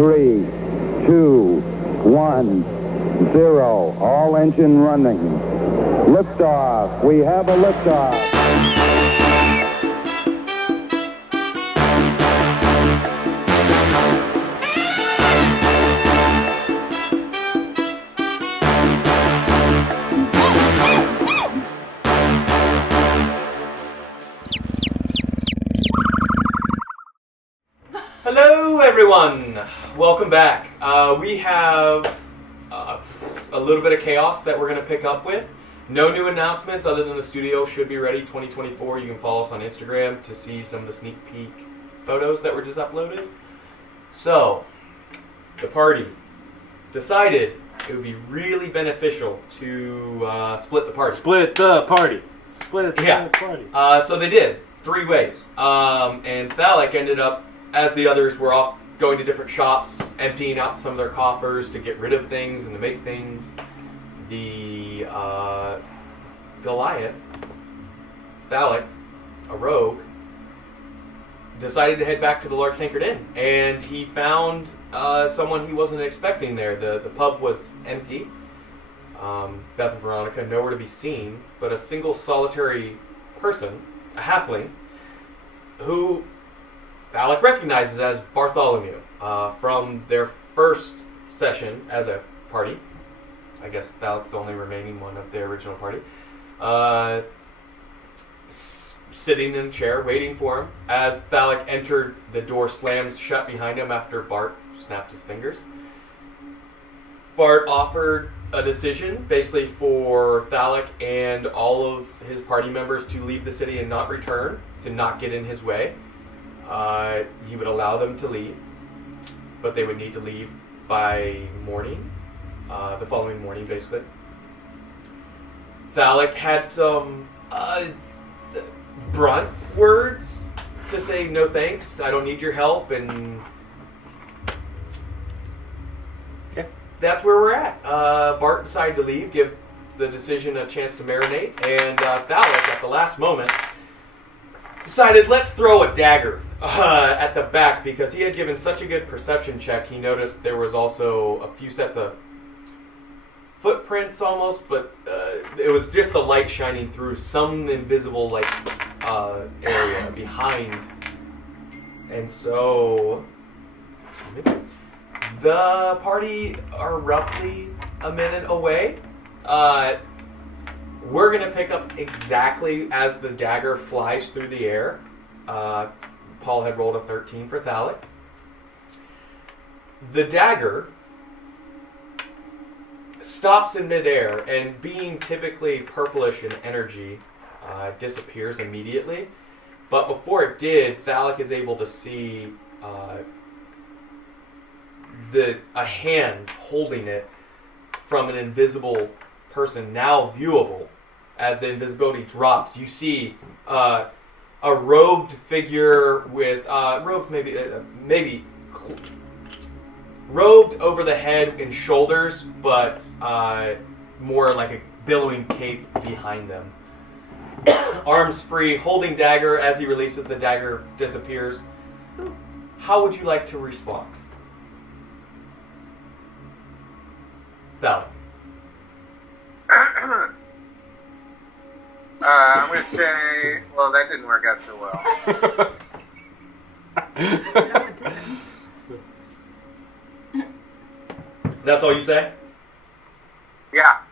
3, 2, 1, 0. All engine running. Liftoff. We have a liftoff. Hello everyone! Welcome back. We have a little bit of chaos that we're going to pick up with. No new announcements other than the studio should be ready 2024. You can follow us on Instagram to see some of the sneak peek photos that were just uploaded. So, the party decided it would be really beneficial to split the party. Split the party. So they did, 3 ways. And Thaluk ended up, as the others were off going to different shops, emptying out some of their coffers to get rid of things and to make things, the Goliath, Thaluk, a rogue, decided to head back to the Large Tankard Inn. And he found someone he wasn't expecting there. The pub was empty. Beth and Veronica nowhere to be seen, but a single solitary person, a halfling, who Thaluk recognizes as Bartholomew from their first session as a party. I guess Thaluk's the only remaining one of their original party. Sitting in a chair, waiting for him. As Thaluk entered, the door slams shut behind him after Bart snapped his fingers. Bart offered a decision, basically for Thaluk and all of his party members to leave the city and not return, to not get in his way. He would allow them to leave, but they would need to leave by morning, the following morning, basically. Thaluk had some brunt words to say, no thanks, I don't need your help, and yeah, that's where we're at. Bart decided to leave, give the decision a chance to marinate, and Thaluk, at the last moment, decided, let's throw a dagger at the back, because he had given such a good perception check. He noticed there was also a few sets of footprints almost, but it was just the light shining through some invisible area behind. And so the party are roughly a minute away. We're going to pick up exactly as the dagger flies through the air. Paul had rolled a 13 for Thaluk. The dagger stops in midair, and being typically purplish in energy, disappears immediately. But before it did, Thaluk is able to see a hand holding it from an invisible person, now viewable. As the invisibility drops, you see a robed figure with robed robed over the head and shoulders, but more like a billowing cape behind them. Arms free, holding dagger. As he releases, the dagger disappears. How would you like to respond? Thaluk. I'm going to say, well, that didn't work out so well. No, it didn't. That's all you say? Yeah.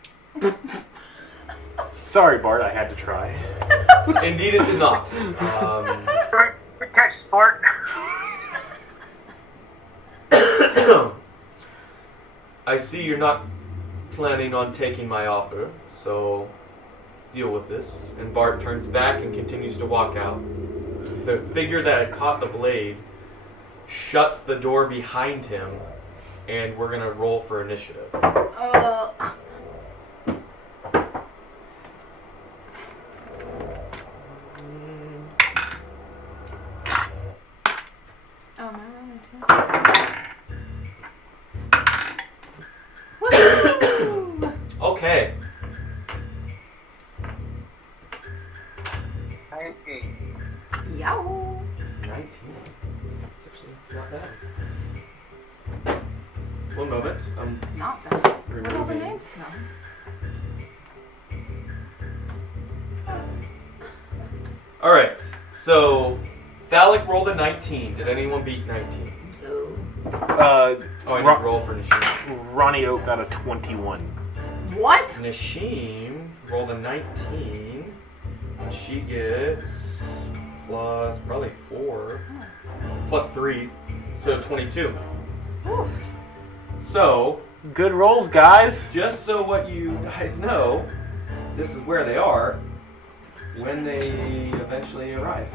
Sorry, Bart, I had to try. Indeed it did not. Good catch, sport. I see you're not planning on taking my offer, so deal with this. And Bart turns back and continues to walk out. The figure that had caught the blade shuts the door behind him, and we're going to roll for initiative. Am I rolling too? Woo! Okay. 19. Yow. 19. That's actually not bad. One moment. Not bad. Where'd all the names go? All right. So Thaluk rolled a 19. Did anyone beat 19? Oh, I need to roll for Nishim. Ronnie Oak got a 21. What? Nishim rolled a 19. And she gets plus probably 4. Plus 3. So 22. Ooh. So, Good rolls, guys. just so what you guys know, this is where they are when they eventually arrive.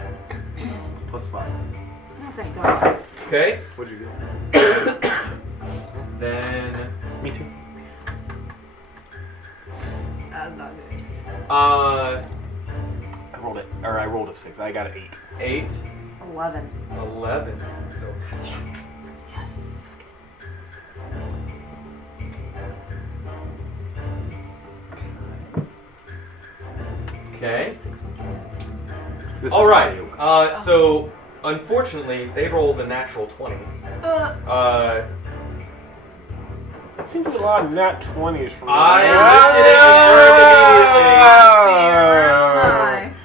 Plus 5. Oh, thank God. Okay? What'd you get? Then, Me too. That's not good. uh, I rolled a 6. I got an 8. 8, 11. 11. So, Yes. okay. 6 would be a 10. This All is right. Ronnie Oak. So, unfortunately, they rolled a natural 20. Seems to be a lot of nat 20s from I Real nice.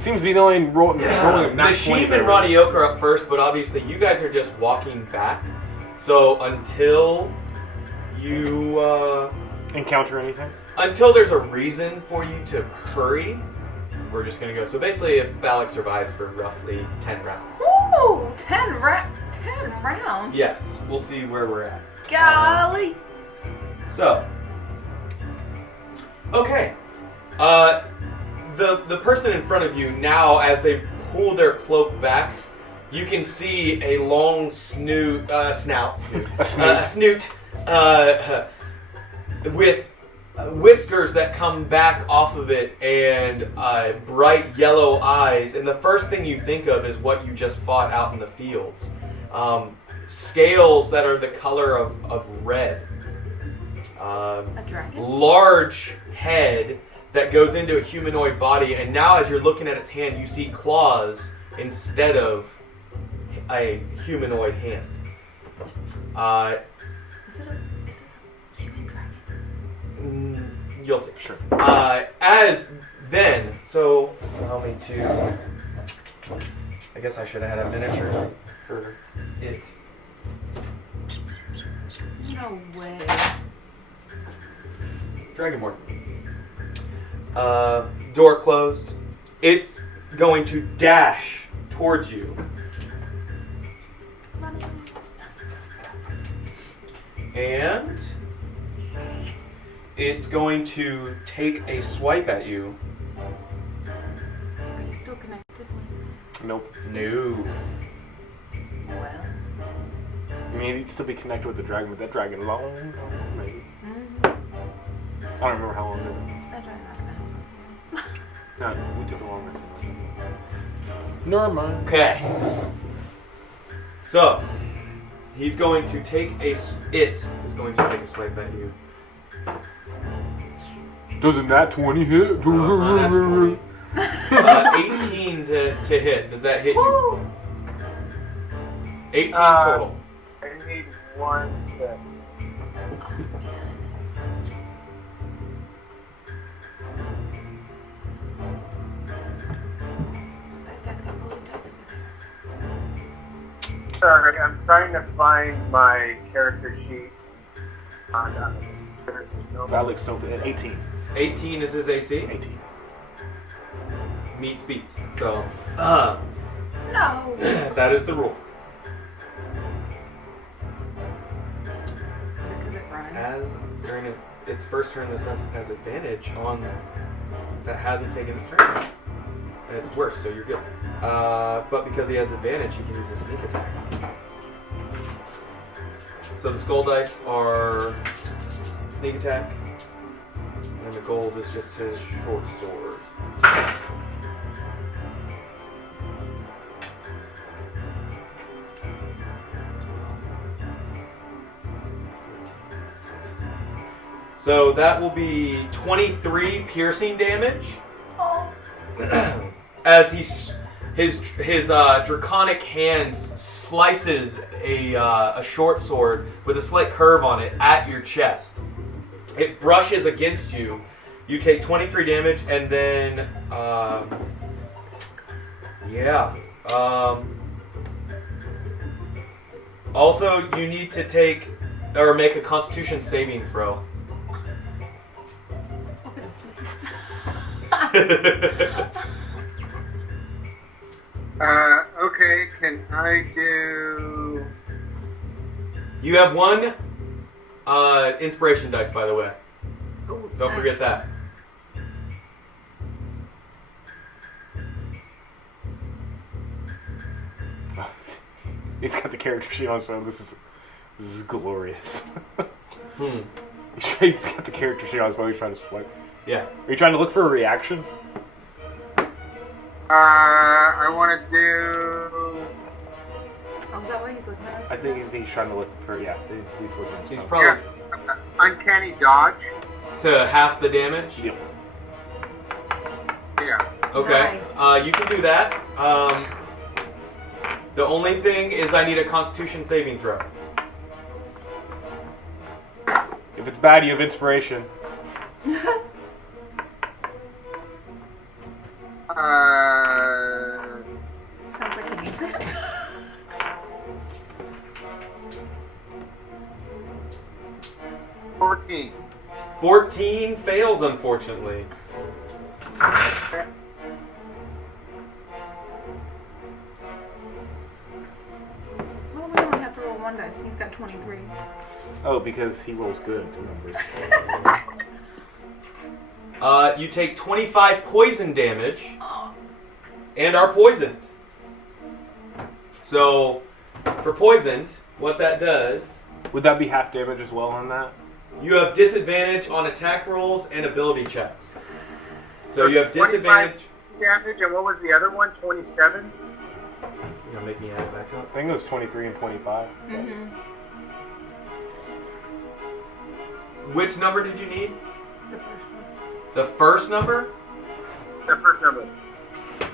Seems to be the only rolling of nat 20s. Mishief and Ronnie Oak are up first, but obviously you guys are just walking back. So until you, Encounter anything? until there's a reason for you to hurry, we're just gonna go. So basically, if Thaluk survives for roughly 10 rounds. Ooh, 10 rounds? Yes, we'll see where we're at. Golly. So, okay. The person in front of you now, as they pull their cloak back, you can see a long snoot, A snoot. a snoot, with whiskers that come back off of it and bright yellow eyes. And the first thing you think of is what you just fought out in the fields. Scales that are the color of red. A dragon? Large head that goes into a humanoid body, and now as you're looking at its hand, you see claws instead of a humanoid hand. Is this a human dragon? You'll see. Sure. As then, so allow me to. I guess I should have had a miniature for it. No way. Dragonborn. Door closed. It's going to dash towards you. And it's going to take a swipe at you. Are you still connected with Nope. No. Well. I mean, he'd still be connected with the dragon, but that dragon long gone, maybe. Mm-hmm. I don't remember how long ago. That dragon not gonna help us. No, we took the long rest. Never mind. Okay. So, he's going to take it is going to take a swipe at you. Doesn't that 20 hit? No, it's not 18 to hit. Does that hit you? Woo! 18 total. I need 1 set. That guy's got blue dice over there. Sorry, I'm trying to find my character sheet. Alex Stone at 18. 18 is his AC. 18. Meets beats. So, No! that is the rule. Is it because it runs? As during its first turn, this has advantage on that hasn't taken its turn. And it's worse, so you're good. But because he has advantage, he can use a sneak attack. So the skull dice are sneak attack, and the gold is just his short sword. So that will be 23 piercing damage. Oh. As his draconic hand slices a short sword with a slight curve on it at your chest. It brushes against you. You take 23 damage, and then also, you need to take or make a Constitution saving throw. Open his face. Okay, can I do... You have one inspiration dice, by the way. Ooh, Don't nice. forget that. He's got the character sheet on, so this is glorious. He's got the character sheet on, so he's trying to swipe. Yeah. Are you trying to look for a reaction? I want to do... Oh, is that why he's looking at us? I think he's trying to look for, he's looking. He's probably Uncanny dodge. to half the damage. Yep. Yeah. Okay. Nice. You can do that. The only thing is I need a Constitution saving throw. If it's bad, you have inspiration. Sounds like he needs it. $14. 14 fails, unfortunately. Well, we only have to roll one dice, and he's got 23. Oh, because he rolls good, remember. You take 25 poison damage and are poisoned. So, for poisoned, what that does, Would that be half damage as well on that? you have disadvantage on attack rolls and ability checks. So you have disadvantage. 25 damage, and what was the other one? 27? You're gonna make me add it back up. I think it was 23 and 25. Mm-hmm. Which number did you need? The first one. The first number? The first number. I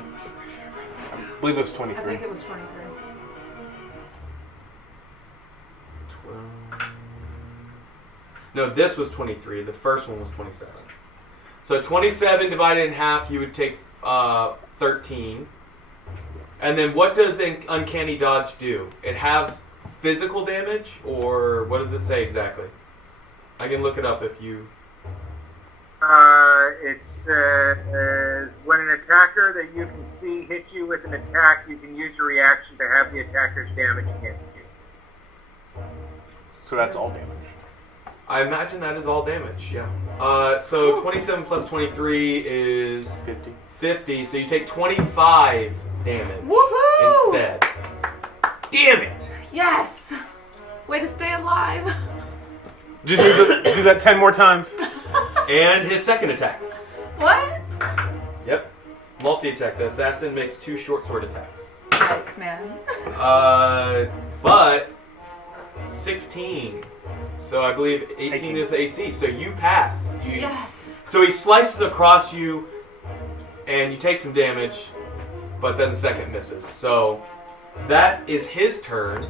believe it was I 23. think it was 23. 12. No, this was 23. The first one was 27. So 27 divided in half, you would take 13. And then what does Uncanny Dodge do? It has physical damage, or what does it say exactly? I can look it up if you... It says, when an attacker that you can see hits you with an attack, you can use your reaction to have the attacker's damage against you. So that's all damage. I imagine that is all damage, yeah. So 27 plus 23 is 50. 50, so you take 25 damage Woohoo! instead. Damn it! Yes! Way to stay alive. Just do that 10 more times. And his second attack. What? Yep. Multi-attack. The assassin makes 2 short sword attacks. Yikes, man. But 16. So I believe 18 is the AC. So you pass. Yes. So he slices across you, and you take some damage, but then the second misses. So that is his turn.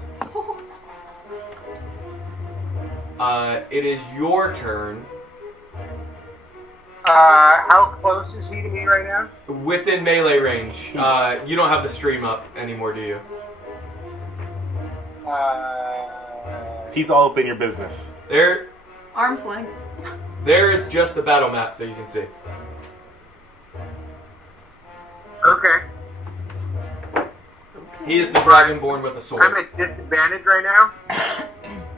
It is your turn. How close is he to me right now? Within melee range. You don't have the stream up anymore, do you? He's all up in your business. Arm's length. There's just the battle map, so you can see. Okay. He is the dragonborn with a sword. I'm at disadvantage right now.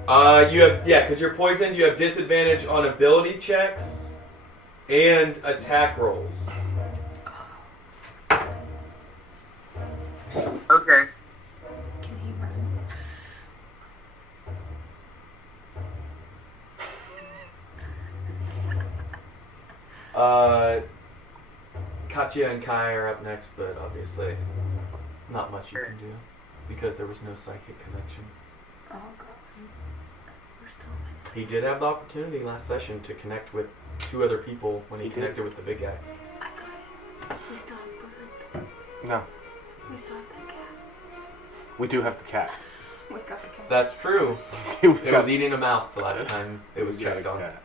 Because you're poisoned, you have disadvantage on ability checks and attack rolls. Okay. Can he run? Katya and Kai are up next, but obviously not much you can do because there was no psychic connection. Oh, God. We're still in. He did have the opportunity last session to connect with 2 other people when he connected with the big guy. I got it. We still have birds. No. We still have that cat. We do have the cat. We've got the cat. That's true. We It got- was eating a mouse the last time it was we got checked the on. cat.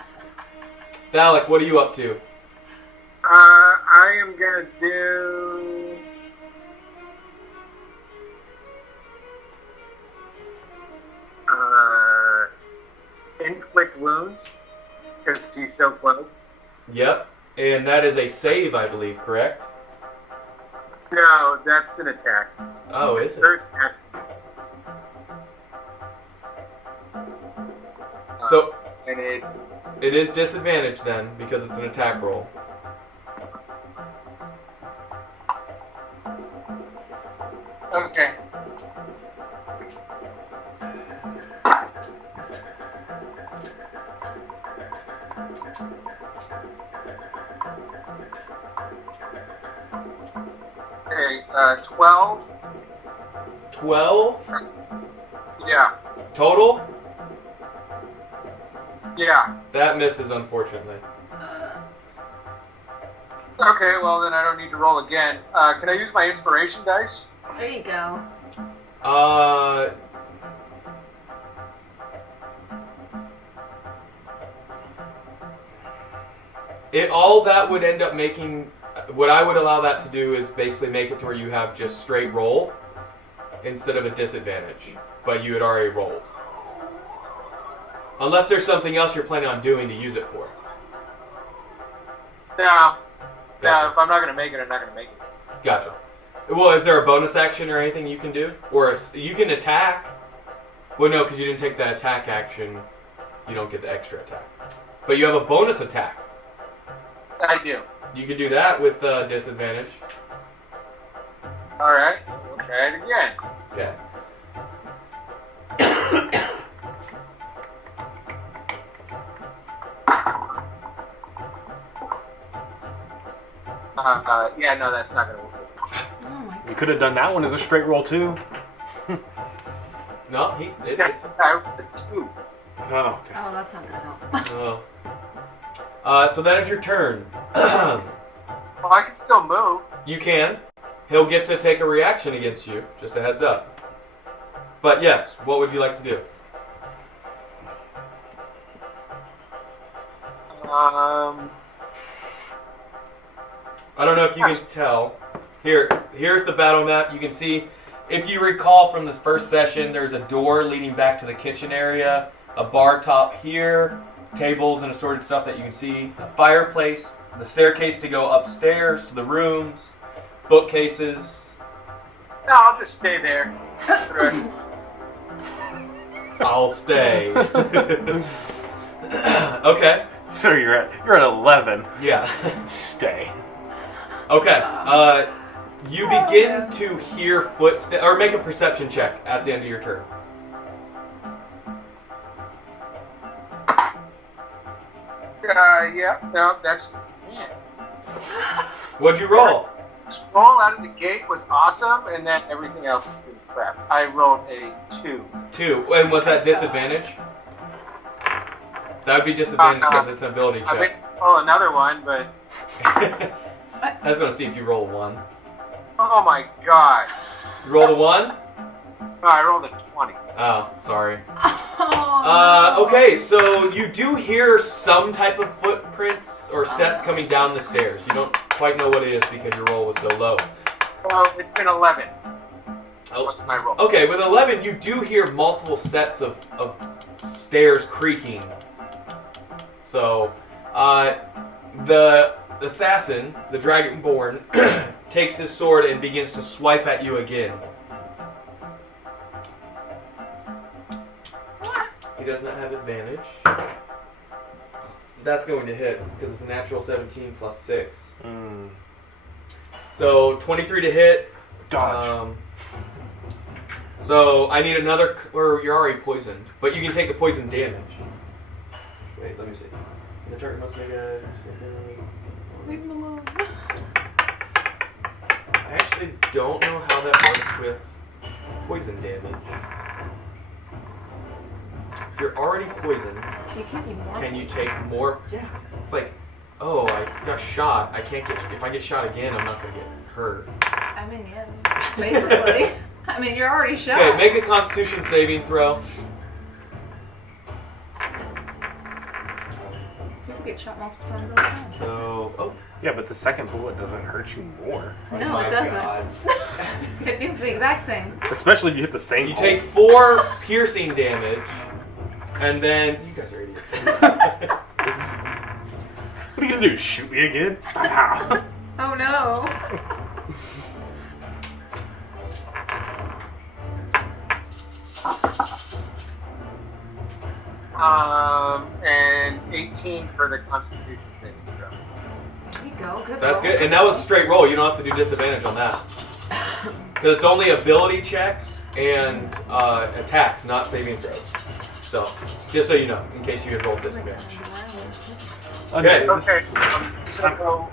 Thaluk, what are you up to? I am gonna do. Inflict wounds because he's so close. Yep. And that is a save, I believe, correct? No, that's an attack. Oh, It's is it? first action. So And it's it is disadvantage then because it's an attack roll. okay. Okay, 12. 12 Yeah, total? yeah. That misses, unfortunately. Okay, well then I don't need to roll again. Can I use my inspiration dice? There you go. All that would end up making, what I would allow that to do is basically make it to where you have just straight roll instead of a disadvantage, but you had already rolled. Unless there's something else you're planning on doing to use it for. No. No, Gotcha. if I'm not going to make it, I'm not going to make it. Gotcha. Well, is there a bonus action or anything you can do? Or you can attack. Well, no, because you didn't take the attack action. You don't get the extra attack. But you have a bonus attack. I do. You could do that with disadvantage. Alright, we'll try it again. Okay. Yeah, no, that's not going to work. Oh my You could have done that one as a straight roll too. No, That's I rolled a 2. Oh, okay. Oh, that's not gonna help. So that is your turn. Well, I can still move. You can. He'll get to take a reaction against you. Just a heads up. But yes, what would you like to do? I don't know if you can tell. Here's the battle map. You can see, if you recall from the first session, there's a door leading back to the kitchen area, a bar top here, tables and assorted stuff that you can see, a fireplace, the staircase to go upstairs to the rooms, bookcases. No, I'll just stay there. That's right. I'll stay. Okay. So you're at 11. Yeah. Stay. Okay. You begin to hear footsteps, or make a perception check at the end of your turn. Yeah, no, that's... Man. What'd you roll? This roll out of the gate was awesome, and then everything else has been crap. I rolled a 2. 2. And was that disadvantage? That would be disadvantage because it's an ability I mean, check. roll another one, but... I was going to see if you roll a 1. Oh my god. You rolled a 1? No, I rolled a 20. Oh, sorry. Oh, no. Okay, so you do hear some type of footprints or steps coming down the stairs. You don't quite know what it is because your roll was so low. Well, it's an 11. Oh. What's my roll? Okay, with 11, you do hear multiple sets of stairs creaking. So, the assassin, the Dragonborn, takes his sword and begins to swipe at you again. He does not have advantage. That's going to hit because it's a natural 17 plus 6. So 23 to hit. Dodge. So I need another, or you're already poisoned, but you can take the poison damage. Wait, let me see. The target must make a... Leave him alone. I actually don't know how that works with poison damage. If you're already poisoned, You can't be more. can you take more? Yeah. It's like, oh, I got shot. I can't get. If I get shot again, I'm not gonna get hurt. I mean, yeah, basically. I mean, you're already shot. Okay, make a Constitution saving throw. People get shot multiple times all the time. So, Yeah, but the second bullet doesn't hurt you more. No, my it doesn't. God. It feels the exact same. Especially if you hit the same You hole. take 4 piercing damage, and then you guys are idiots. What are you gonna do? Shoot me again? Ow. Oh no. And 18 for the Constitution saving throw. There you go. Good. That's roll. good. And that was straight roll. You don't have to do disadvantage on that. Because it's only ability checks and attacks, not saving throws. So, just so you know, in case you had rolled disadvantage. Okay. Okay. So,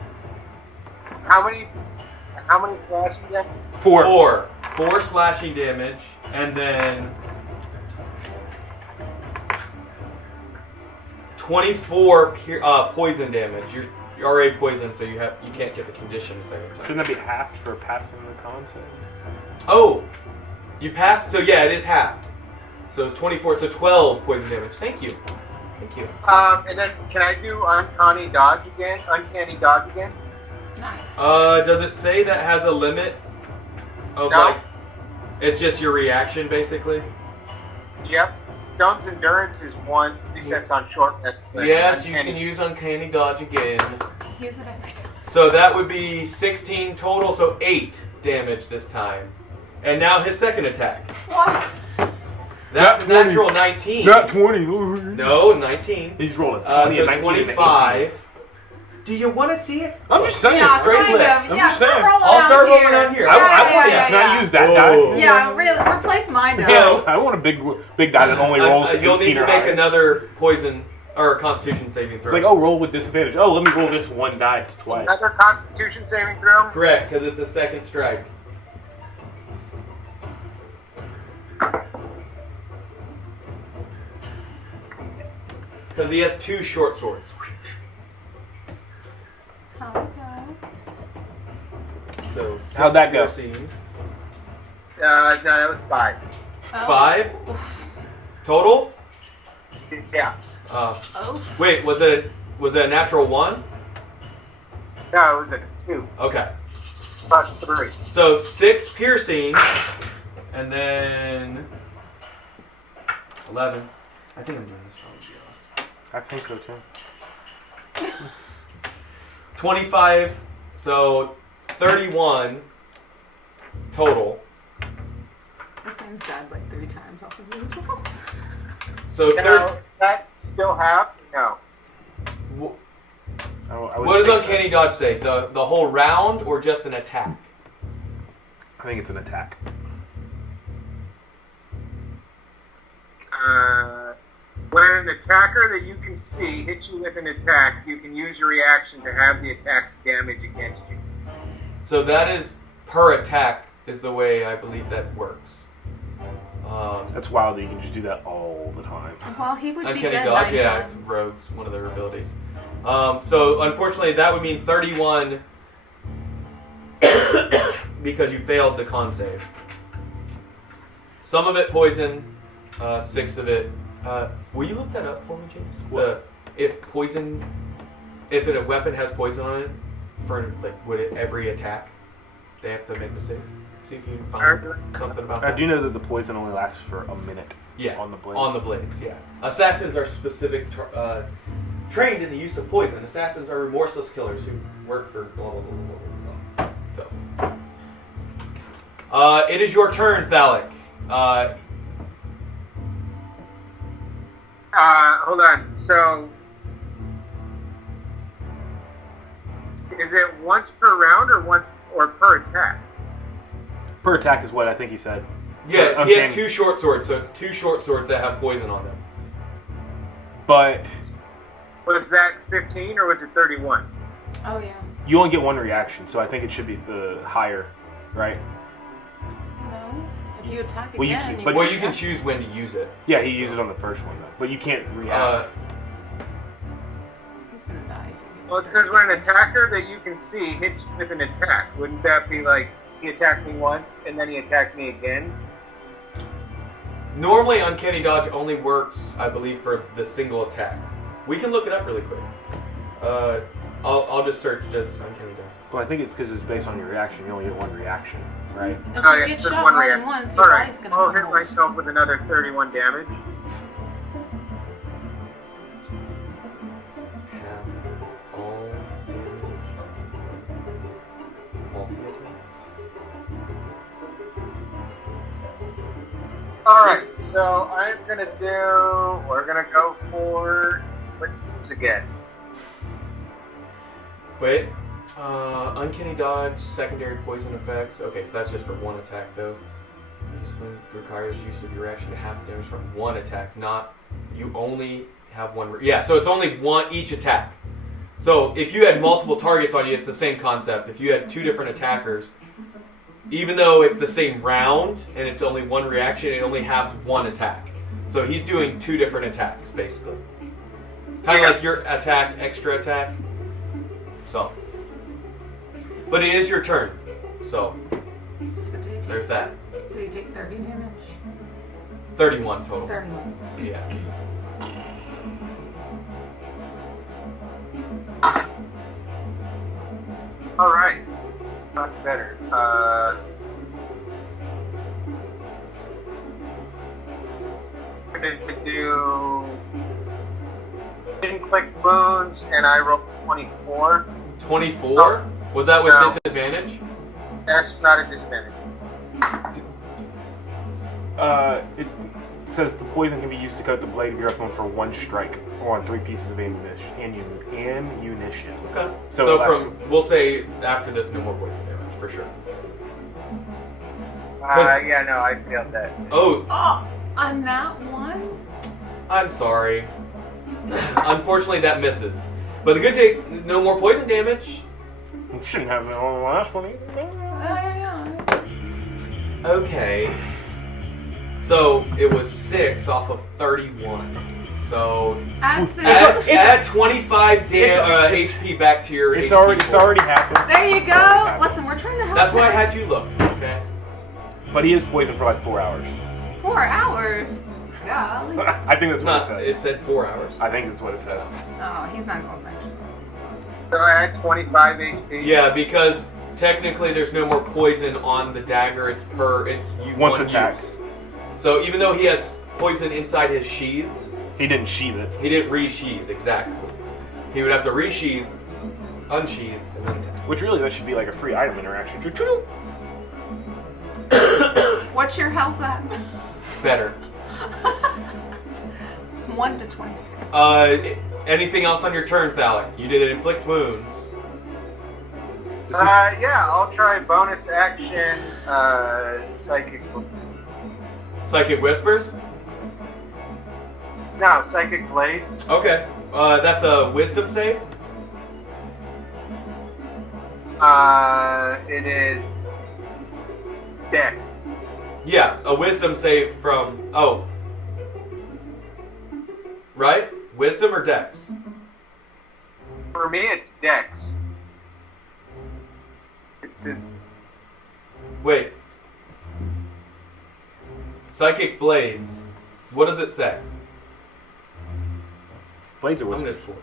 how many slashing damage? 4. 4 slashing damage, and then 24 poison damage. You're already poisoned, so you can't get the condition a second time. Shouldn't that be halved for passing the con save? Oh, you passed. So yeah, it is halved. So it's 24. So 12 poison damage. Thank you. Thank you. And then can I do Uncanny Dodge again? Nice. Does it say that has a limit? Of No. like, it's just your reaction basically. Yep. Stone's Endurance is 1 resets on short rest. Yes, you can use Uncanny Dodge again. Use it every time. So that would be 16 total, so 8 damage this time. And now his second attack. What? That's a Not 20. natural 19. Not 20. No, 19. He's rolling 20 So and 19 25. Do you want to see it? I'm just saying. Yeah, straight kind lip. of. I'm yeah, just saying. we're rolling I'll out start here. rolling out here. Can I use that Whoa. die? Yeah, really. Replace mine now. So- I want a big die that only rolls You'll 18 need to or make higher. another poison or Constitution saving throw. It's like, oh, roll with disadvantage. Oh, let me roll this one dice twice. Another Constitution saving throw. Correct, because it's a second strike. Because he has 2 short swords. How'd it go? So 6 How'd that go? piercing. No, that was 5. Oh. 5 total. Yeah. Oh. Wait, was it a natural 1? No, it was a 2. Okay, Plus 3. so 6 piercing, and then 11. I think I'm doing this wrong, to be honest. I think so too. 25, so 31 total. This man's died like 3 times off of these rolls. So Now, that still have? No. what does Uncanny Dodge say? The whole round or just an attack? I think it's an attack. When an attacker that you can see hits you with an attack, you can use your reaction to have the attack's damage against you. So that is per attack is the way I believe that works. That's wild that you can just do that all the time. Well, he would be Uncanny dead Dodge, 9 yeah, times. it's rogues, one of their abilities. So unfortunately, that would mean 31 because you failed the con save. Some of it poison, 6 of it. Will you look that up for me, James? What? If a weapon has poison on it, for like would it every attack they have to make the save? See if you can find something about I that. do know that the poison only lasts for a minute. Yeah, on the blade. On the blades, yeah. Assassins are trained in the use of poison. Assassins are remorseless killers who work for blah blah blah blah blah. So, it is your turn, Thaluk. Hold on. So, is it once per round or per attack? Per attack is what I think he said. Yeah, he has Uncanny. 2 short swords, so it's 2 short swords that have poison on them. But Was that 15 or was it 31? Oh, yeah. you only get one reaction, so I think it should be the higher, right? No. If you attack Well, you again, can- you Well, you can choose when to use it. Yeah, he used it on the first one though, but you can't react. He's gonna die. If you Well, it says when an attacker that you can see hits you with an attack. Wouldn't that be like He attacked me once, and then he attacked me again. Normally, Uncanny Dodge only works, I believe, for the single attack. We can look it up really quick. I'll just search just Uncanny Dodge. Well, I think it's because it's based on your reaction. You only get one reaction, right? If Oh, you yeah, get it's just shot one more than reaction. once, your Alright, body's gonna I'll come hit home. myself with another 31 damage. Half all damage. All Alright, so we're gonna go for Blitz again. Wait. Uncanny Dodge, secondary poison effects. Okay, so that's just for one attack, though. Usually requires use of your reaction to half the damage from one attack, not... You only have one... Yeah, so it's only one each attack. So if you had multiple targets on you, it's the same concept. If you had two different attackers, even though it's the same round and it's only one reaction, it only has one attack. So he's doing two different attacks, basically. Kind of like your attack, extra attack. So... But it is your turn, so there's that. Do you take 30 damage? 31 total. 31. Yeah. Alright. Much better. I'm gonna do inflict wounds, and I rolled 24. 24? Was that with No. disadvantage? That's not a disadvantage. It says the poison can be used to cut the blade of your weapon for one strike or on 3 pieces of ammunition. Okay. So So last- from, we'll say after this, no more poison damage, for sure. Yeah, no, I failed that. Oh, Oh, on that one? I'm sorry. Unfortunately, that misses. But the good thing, no more poison damage. You shouldn't have it on the last one either. Yeah. Okay. So it was 6 off of 31. So That's it. add 25 it's- HP back to your It's HP already pool. happened. There you go. Listen, we're trying to help. That's why I him. had you look, okay? But he is poisoned for like 4 hours. 4 hours. Golly. I think that's what Not, it said. it said 4 hours. I think that's what it said. Oh, he's not going back. So I had 25 HP. Yeah, because technically there's no more poison on the dagger. It's Once one attack. use. So even though he has poison inside his sheaths, He didn't sheath it. he didn't resheath exactly. He would have to resheath, unsheath, and then attack. Which really, that should be like a free item interaction. What's your health at? Better. 1 to 26. Anything else on your turn, Thaluk? You did inflict wounds. Yeah, I'll try bonus action, psychic. Psychic whispers. No, psychic blades. Okay. That's a wisdom save. It is deck. Yeah, a wisdom save from... Oh. Right? Wisdom or dex? For me, it's dex. It is, Wait. Psychic blades. What does it say? Blades are I'm whispers. just poor.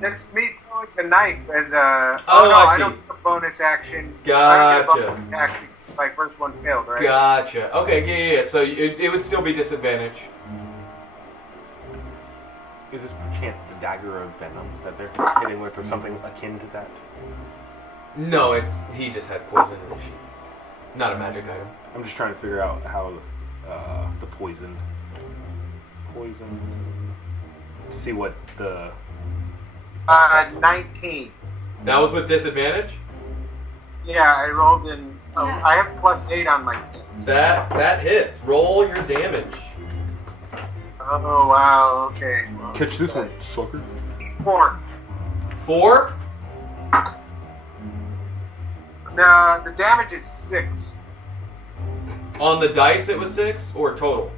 that's me throwing the knife as a. Oh, no, I I see. don't get a bonus action. I Gotcha. don't get a bonus attack because my first one failed, right? Gotcha. Okay, yeah. So it would still be disadvantage. Is this perchance the dagger of venom that they're hitting with, or something akin to that? No, he just had poison in his sheets. Not a magic item. I'm just trying to figure out how the poison to see what the 19. That was with disadvantage? Yeah, I rolled in. Yes. I have +8 on my hits. That hits. Roll your damage. Oh wow. Okay. catch this one, sucker. 4. 4? No, the damage is 6. On the dice it was 6 or total?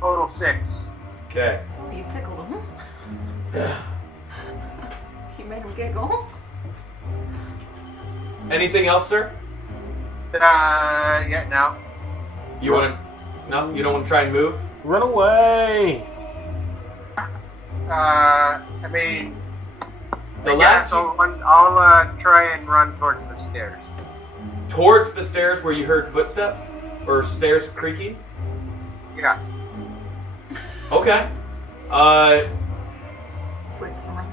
Total 6. Okay. You tickled him. You made him giggle. Anything else, sir? Yeah, no. You want to? No, you don't want to try and move. Run away! I mean, The I last guess I'll try and run towards the stairs. towards the stairs where you heard footsteps or stairs creaking. Yeah. Okay. Flint's wrong.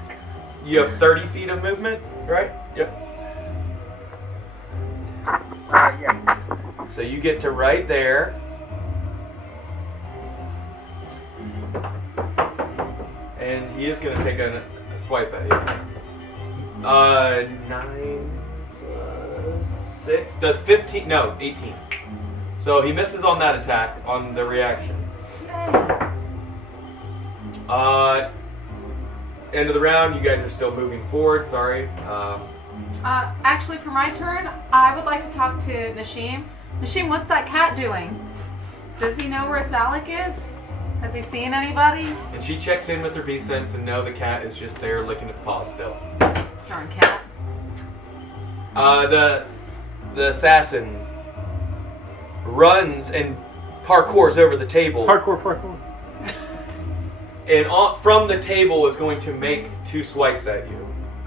You have 30 feet of movement, right? Yep. Yeah. So you get to right there. And he is going to take a swipe at you. 9 plus 6 does 15. No, 18. So he misses on that attack, on the reaction. End of the round, you guys are still moving forward, sorry. Actually, for my turn, I would like to talk to Nashim. Nashim, what's that cat doing? Does he know where Thaluk is? Has he seen anybody? And she checks in with her beast sense, and no, the cat is just there licking its paws still. Darn cat. The assassin runs and parkours over the table. Parkour. And from the table is going to make 2 swipes at you.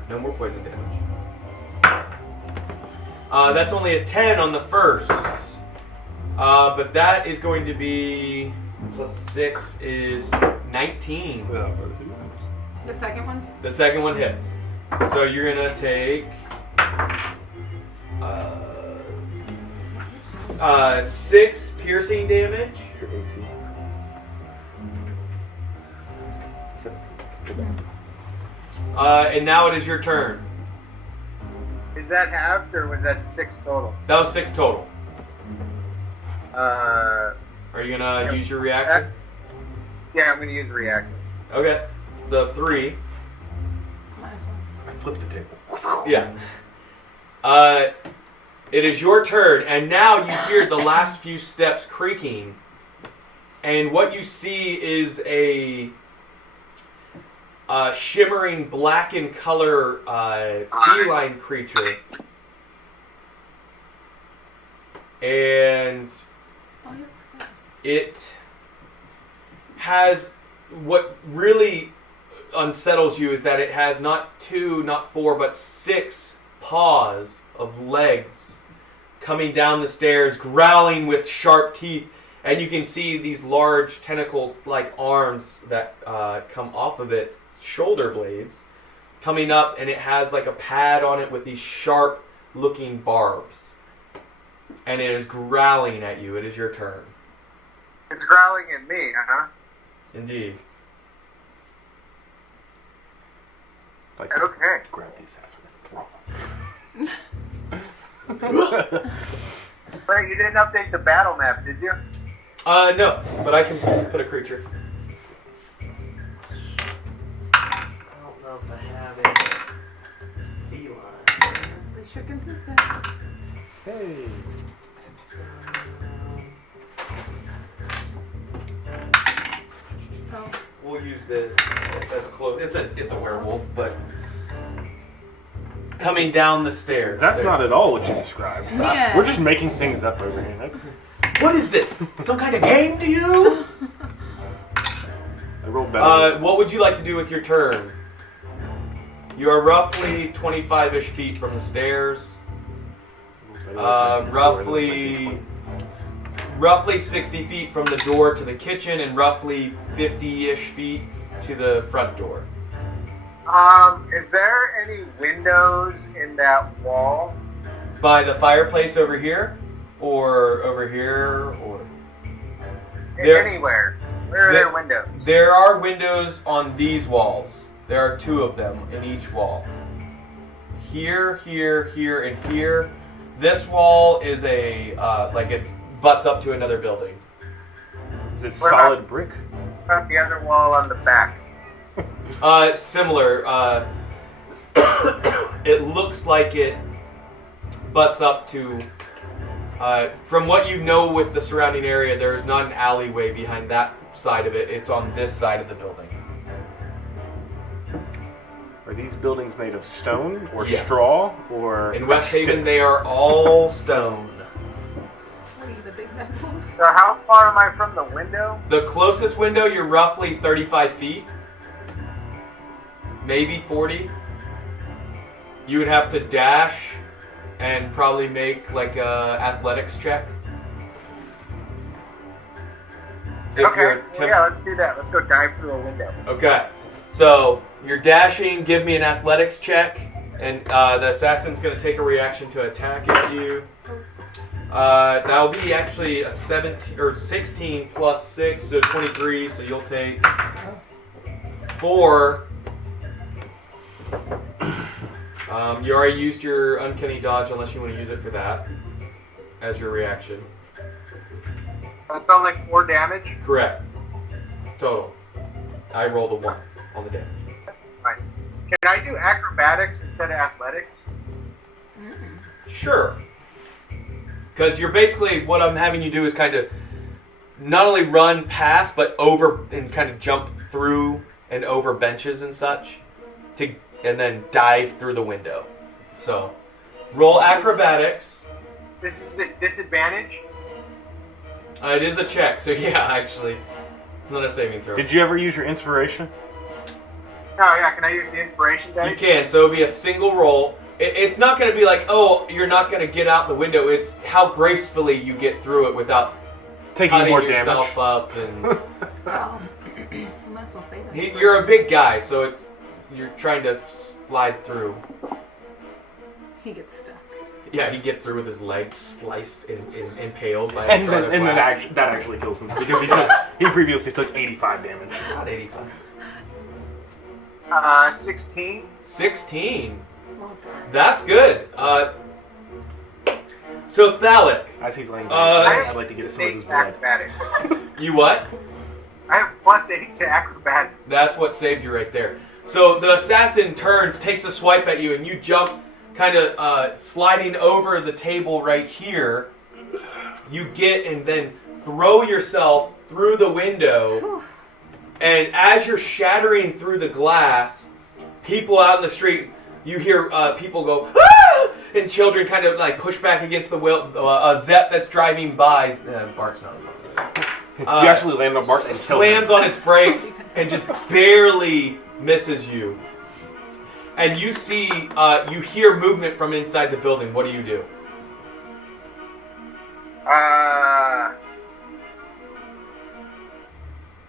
No more poison damage. That's only a 10 on the first. But that is going to be plus 6 is 19. The second one? The second one hits. So you're going to take 6 piercing damage. And now it is your turn. Is that halved or was that 6 total? That was 6 total. Uh, Are you gonna use your reaction? Yeah, I'm gonna use reaction. Okay. So 3. I flipped the table. Yeah. It is your turn, and now you hear the last few steps creaking, and what you see is a shimmering black in color feline creature, and it has what really unsettles you is that it has not 2, not 4, but 6 paws of legs coming down the stairs, growling with sharp teeth, and you can see these large tentacle-like arms that come off of it, shoulder blades, coming up, and it has like a pad on it with these sharp-looking barbs. And it is growling at you. It is your turn. It's growling at me, huh? Indeed. Like, Okay. grab these ass and throw Wait, you didn't update the battle map, did you? No, but I can put a creature. I don't know if I have it. Feline. At least you're consistent. Hey. Oh. We'll use this. It's as close. It's a werewolf, but coming down the stairs. That's There. not at all what you described. Yeah. We're just making things up over here. That's, What is this? Some kind of game to you? I rolled better. What would you like to do with your turn? You are roughly 25-ish feet from the stairs. Roughly 60 feet from the door to the kitchen, and roughly 50-ish feet to the front door. Is there any windows in that wall? By the fireplace over here, or over here, or There- Anywhere. Where are there- there windows? there are windows on these walls. There are 2 of them in each wall. Here, here, here, and here. This wall is a like it's butts up to another building. Is it What solid about- brick? About the other wall on the back. Similar. It looks like it butts up to. From what you know with the surrounding area, there is not an alleyway behind that side of it. It's on this side of the building. Are these buildings made of stone or Yes. straw or In West Haven, sticks? they are all stone. So how far am I from the window? The closest window, you're roughly 35 feet. Maybe 40. You would have to dash and probably make like a athletics check. If Okay, you're well, yeah, let's do that. Let's go dive through a window. Okay, so you're dashing. Give me an athletics check, and the assassin's going to take a reaction to attack at you. That'll be actually a 17 or 16 plus 6, so 23. So you'll take 4. You already used your uncanny dodge, unless you want to use it for that as your reaction. That's on like 4 damage. Correct. Total. I rolled a 1 on the damage. Fine. Can I do acrobatics instead of athletics? Sure. Because you're basically, what I'm having you do is kind of not only run past, but over and kind of jump through and over benches and such, and then dive through the window. So, roll acrobatics. This is a disadvantage? It is a check, so yeah, actually. It's not a saving throw. Did you ever use your inspiration? Oh, yeah, can I use the inspiration dice? You can, so it'll be a single roll. It's not going to be like, oh, you're not going to get out the window. It's how gracefully you get through it without Taking cutting more yourself damage. up. And Well, you might as well say that. you're a big guy, so you're trying to slide through. He gets stuck. Yeah, he gets through with his legs sliced and impaled by a And shard then, of and then glass. that actually kills him because he previously took 85 damage. Not 85. 16. 16. Well done. That's good. So Thaluk, As he's laying Uh, down, I'd like to get some of 8 his to blood. acrobatics. you what? I have plus 8 to acrobatics. That's what saved you right there. So the assassin turns, takes a swipe at you, and you jump, kind of sliding over the table right here. You get and then throw yourself through the window, and as you're shattering through the glass, people out in the street, you hear people go, ah! And children kind of like push back against the wheel. A Zepp that's driving by, Bart's not. You actually landed on Bart and killed him. Slams on its brakes and just barely misses you. And you see, you hear movement from inside the building. What do you do?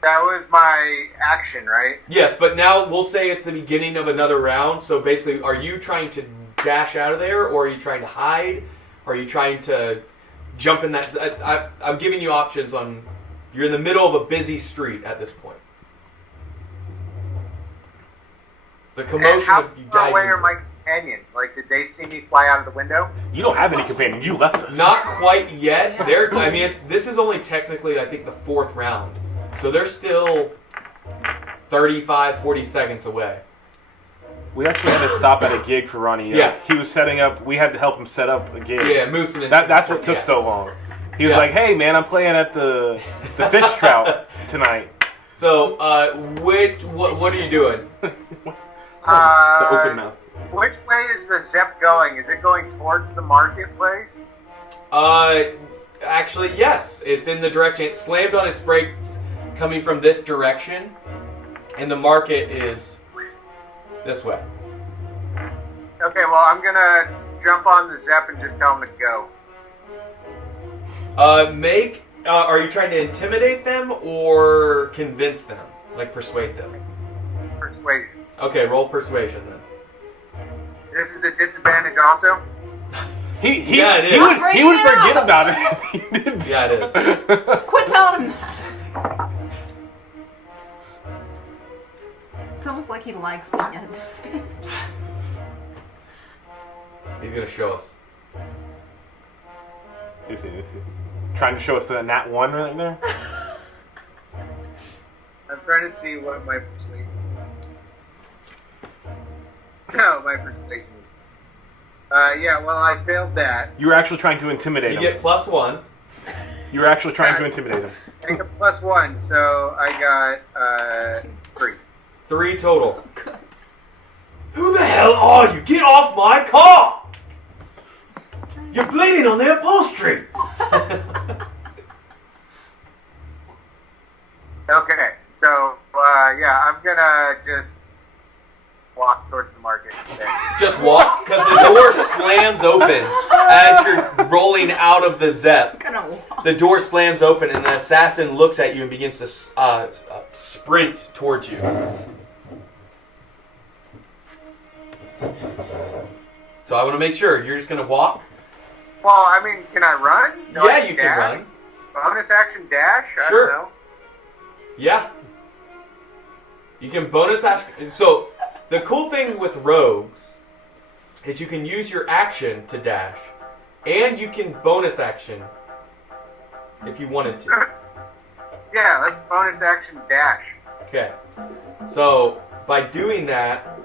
That was my action, right? Yes, but now we'll say it's the beginning of another round. So basically, are you trying to dash out of there, or are you trying to hide? Or are you trying to jump in that? I'm giving you options on. You're in the middle of a busy street at this point. The And commotion how of you far away diving. are my companions? Like, did they see me fly out of the window? You don't have any companions. You left us. Not quite yet. Yeah. They're. I mean, this is only technically, I think, the 4th round. So they're still 35, 40 seconds away. We actually had to stop at a gig for Ronnie. Yeah. He was setting up. We had to help him set up a gig. Yeah, Moose and That's what took so long. He was Yeah. like, "Hey, man, I'm playing at the fish trout tonight." So, what are you doing? The open mouth. Which way is the Zepp going? Is it going towards the marketplace? Actually, yes. It's in the direction. It's slammed on its brakes coming from this direction, and the market is this way. Okay, well, I'm gonna jump on the Zepp and just tell him to go. Are you trying to intimidate them or convince them? Like persuade them? Persuasion. Okay, roll persuasion then. This is a disadvantage also? Yeah, it is. He would Bring it forget out. about it if he did. Yeah, it is. Quit telling him that. It's almost like he likes being at a disadvantage. He's gonna show us. Is he trying to show us the nat 1 right there? I'm trying to see what my persuasion is. No, my persuasion is. Yeah, well, I failed that. You were actually trying to intimidate You him. get +1. You were actually trying to intimidate him. I got +1, so I got 3. 3 total. Who the hell are you? Get off my car! You're bleeding on the upholstery! Okay, so yeah, I'm gonna just walk towards the market. Just walk, because the door slams open as you're rolling out of the Zep. Gonna walk. The door slams open, and the assassin looks at you and begins to sprint towards you. So I want to make sure you're just going to walk. Well, I mean, can I run? Yeah, you can run. Bonus action dash? I Sure. don't know. Yeah. You can bonus action. So the cool thing with rogues is you can use your action to dash, and you can bonus action if you wanted to. Yeah, let's bonus action dash. Okay. So by doing that,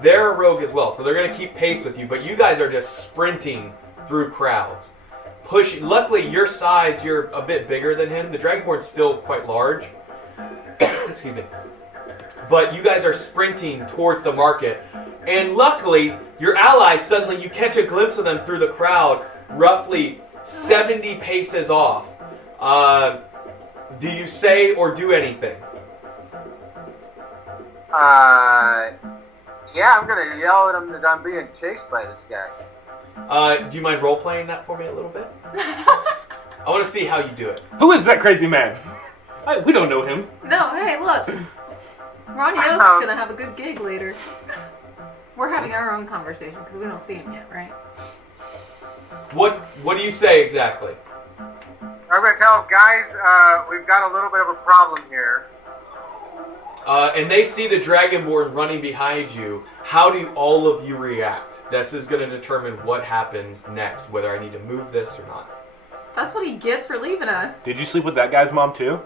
they're a rogue as well, so they're going to keep pace with you, but you guys are just sprinting through crowds. Luckily, your size, you're a bit bigger than him. The Dragonborn's still quite large. Excuse me. But you guys are sprinting towards the market. And luckily, your allies, suddenly you catch a glimpse of them through the crowd, roughly 70 paces off. Do you say or do anything? Yeah, I'm gonna yell at him that I'm being chased by this guy. Do you mind role-playing that for me a little bit? I want to see how you do it. Who is that crazy man? We don't know him. No, hey, look. Ronnie Oak's gonna have a good gig later. We're having our own conversation because we don't see him yet, right? What do you say exactly? I'm gonna tell him, guys, we've got a little bit of a problem here. And they see the Dragonborn running behind you. How do all of you react? This is going to determine what happens next, whether I need to move this or not. That's what he gets for leaving us. Did you sleep with that guy's mom too?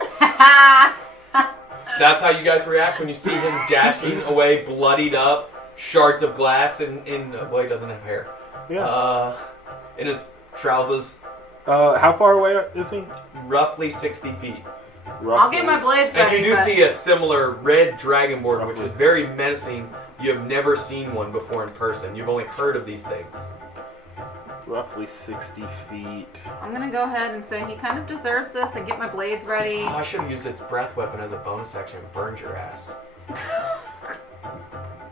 That's how you guys react when you see him dashing away, bloodied up, shards of glass well, he doesn't have hair. Yeah. In his trousers. How far away is he? Roughly 60 feet. I'll get my blades And ready. you do see a similar red Dragonborn, which Roughly. is very menacing. You have never seen one before in person. You've only heard of these things. Roughly 60 feet. I'm gonna go ahead and say he kind of deserves this and get my blades ready. Oh, I should have used its breath weapon as a bonus action and burned your ass.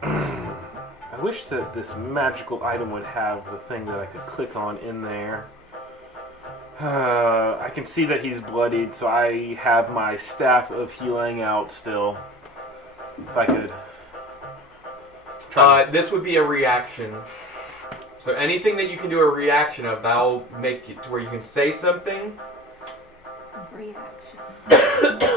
I wish that this magical item would have the thing that I could click on in there. I can see that he's bloodied, so I have my staff of healing out still. If I could. This would be a reaction. So anything that you can do a reaction of, that'll make it to where you can say something. Reaction.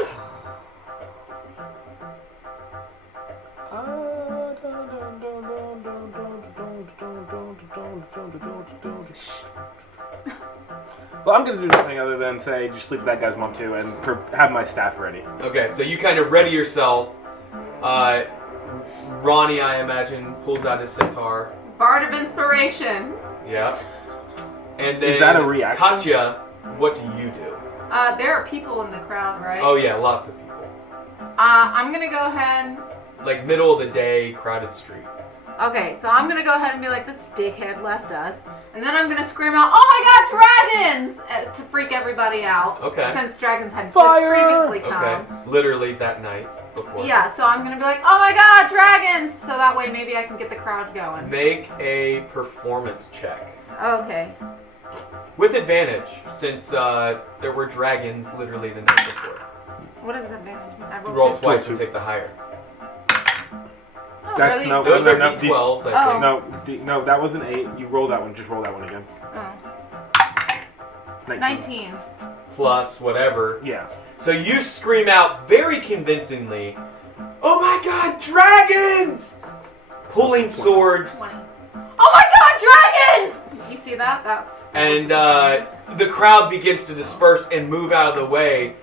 Well, I'm going to do nothing other than say, just sleep with that guy's mom too, and have my staff ready. Okay, so you kind of ready yourself. Ronnie, I imagine, pulls out his sitar. Bard of Inspiration. Yeah. And then Is that a reaction? Katya, what do you do? There are people in the crowd, right? Oh yeah, lots of people. I'm gonna go ahead. Like middle of the day, crowded street. Okay, so I'm gonna go ahead and be like, this dickhead left us. And then I'm gonna scream out, oh my god, dragons! To freak everybody out. Okay. Since dragons had Fire! just previously come. Okay. Literally that night before. Yeah, so I'm gonna be like, oh my god, dragons! So that way maybe I can get the crowd going. Make a performance check. Okay. With advantage, since there were dragons literally the night before. What does that mean? I You roll two. twice and take the higher. Oh, That's really? no- Those no, are no, D12s, I Oh. think. No, that was an 8. You roll that one. Just roll that one again. Oh. 19. Plus whatever. Yeah. So you scream out very convincingly, oh my god, dragons! Pulling swords. 20. Oh my god, dragons! You see that? That's... And the crowd begins to disperse and move out of the way.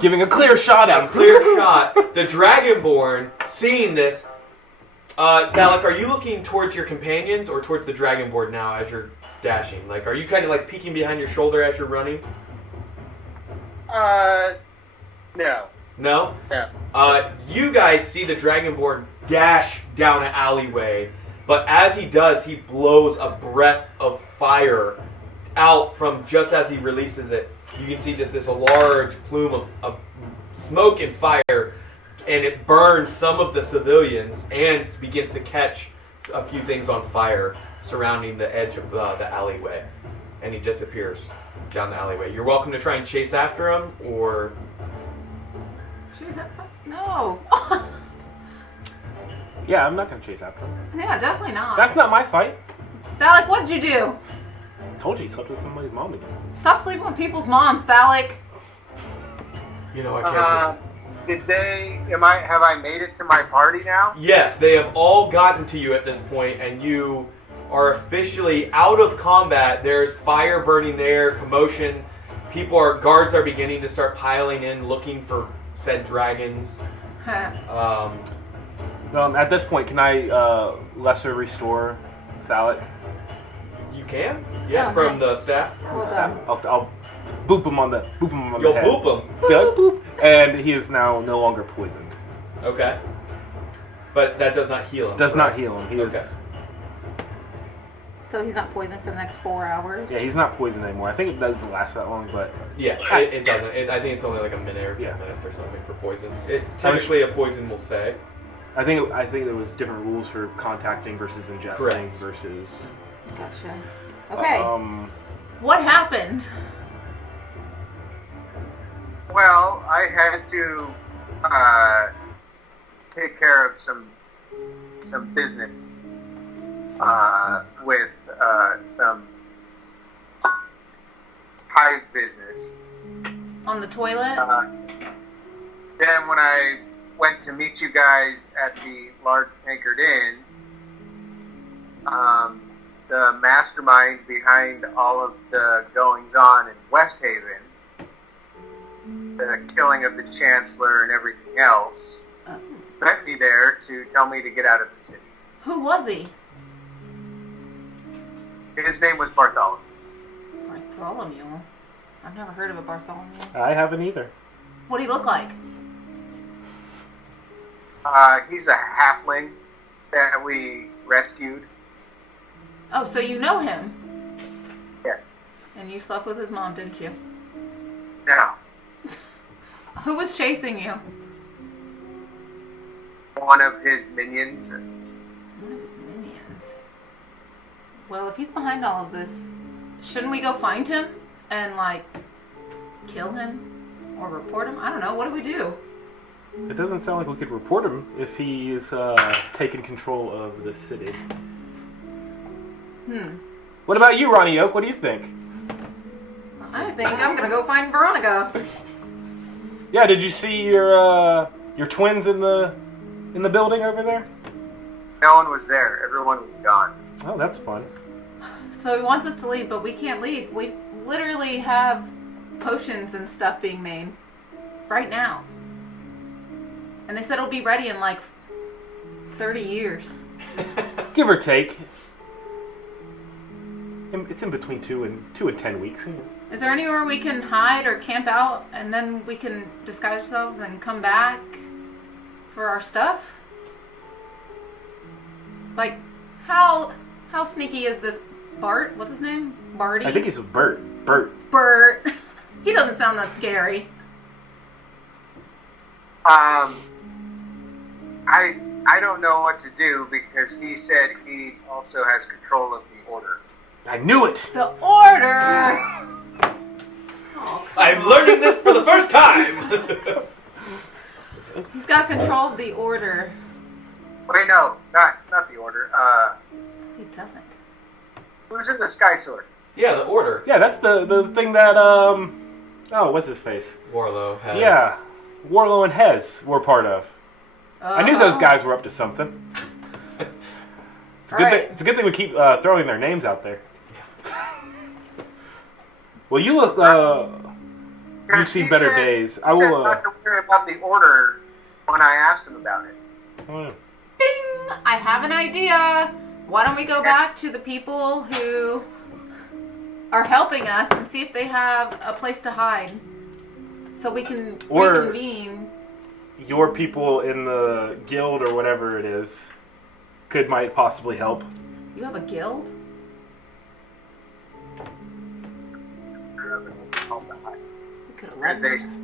Giving a clear shot A at him. clear shot. The Dragonborn, seeing this, Thaluk, are you looking towards your companions or towards the Dragonborn now as you're dashing? Like, are you kind of like peeking behind your shoulder as you're running? No. No? No. You guys see the Dragonborn dash down an alleyway, but as he does, he blows a breath of fire out from just as he releases it, you can see just this large plume of smoke and fire, and it burns some of the civilians and begins to catch a few things on fire surrounding the edge of the alleyway. And he disappears down the alleyway. You're welcome to try and chase after him, or... No. Yeah, I'm not gonna chase after him. Yeah, definitely not. That's not my fight. Thaluk, what'd you do? I told you he slept with somebody's mom again. Stop sleeping with people's moms, Thaluk. You know, I can't... Have I made it to my party now? Yes, they have all gotten to you at this point, and you are officially out of combat. There's fire burning there, commotion. Guards are beginning to start piling in, looking for said dragons. At this point, can I lesser restore Thaluk? You can? Yeah, Oh, from nice. the staff. I'll boop him on the You'll head. boop him. Be like, boop, and he is now no longer poisoned. Okay. But that does not heal him. Does not correct? heal him. He is. Okay. So he's not poisoned for the next 4 hours? Yeah, he's not poisoned anymore. I think it doesn't last that long, but Yeah, it doesn't. I think it's only like a minute or 10 minutes or something for poison. Typically, a poison will say. I think there was different rules for contacting versus ingesting Correct. versus. Gotcha. Okay. What happened? Well, I had to take care of some business with some hive business. On the toilet? Then when I went to meet you guys at the Large Tankard Inn, the mastermind behind all of the goings-on in West Haven, the killing of the Chancellor and everything else, met me there to tell me to get out of the city. Who was he? His name was Bartholomew. Bartholomew? I've never heard of a Bartholomew. I haven't either. What'd he look like? He's a halfling that we rescued. Oh, so you know him? Yes. And you slept with his mom, didn't you? Now, Who was chasing you? one of his minions. One of his minions. Well, if he's behind all of this, shouldn't we go find him and, kill him? Or report him? I don't know. What do we do? It doesn't sound like we could report him if he is taking control of the city. What about you, Ronnie Oak? What do you think? I think I'm gonna go find Veronica. Yeah, did you see your twins in the building over there? No one was there. Everyone was gone. Oh, that's fun. So he wants us to leave, but we can't leave. We literally have potions and stuff being made right now. And they said it'll be ready in 30 years. Give or take. It's in between 2 and 10 weeks. Is there anywhere we can hide or camp out and then we can disguise ourselves and come back for our stuff? How sneaky is this Bart? What's his name? Barty? I think he's with Bert. Bert. He doesn't sound that scary. I don't know what to do because he said he also has control of the order. I knew it! The order! Oh, I'm learning this for the first time! he's got control of the order. Wait, no, not the order. He doesn't. Who's in the Sky Sword? Yeah, the Order. Yeah, that's the thing that, what's his face? Warlow has... Yeah, Warlow and Hez were part of. I knew those guys were up to something. It's a good thing. It's a good thing we keep throwing their names out there. Well, you look. You've seen better days. I will. Not to worry about the order when I asked him about it. Bing! I have an idea. Why don't we go back to the people who are helping us and see if they have a place to hide, so we can reconvene. Your people in the guild or whatever it is might possibly help. You have a guild? could have organization.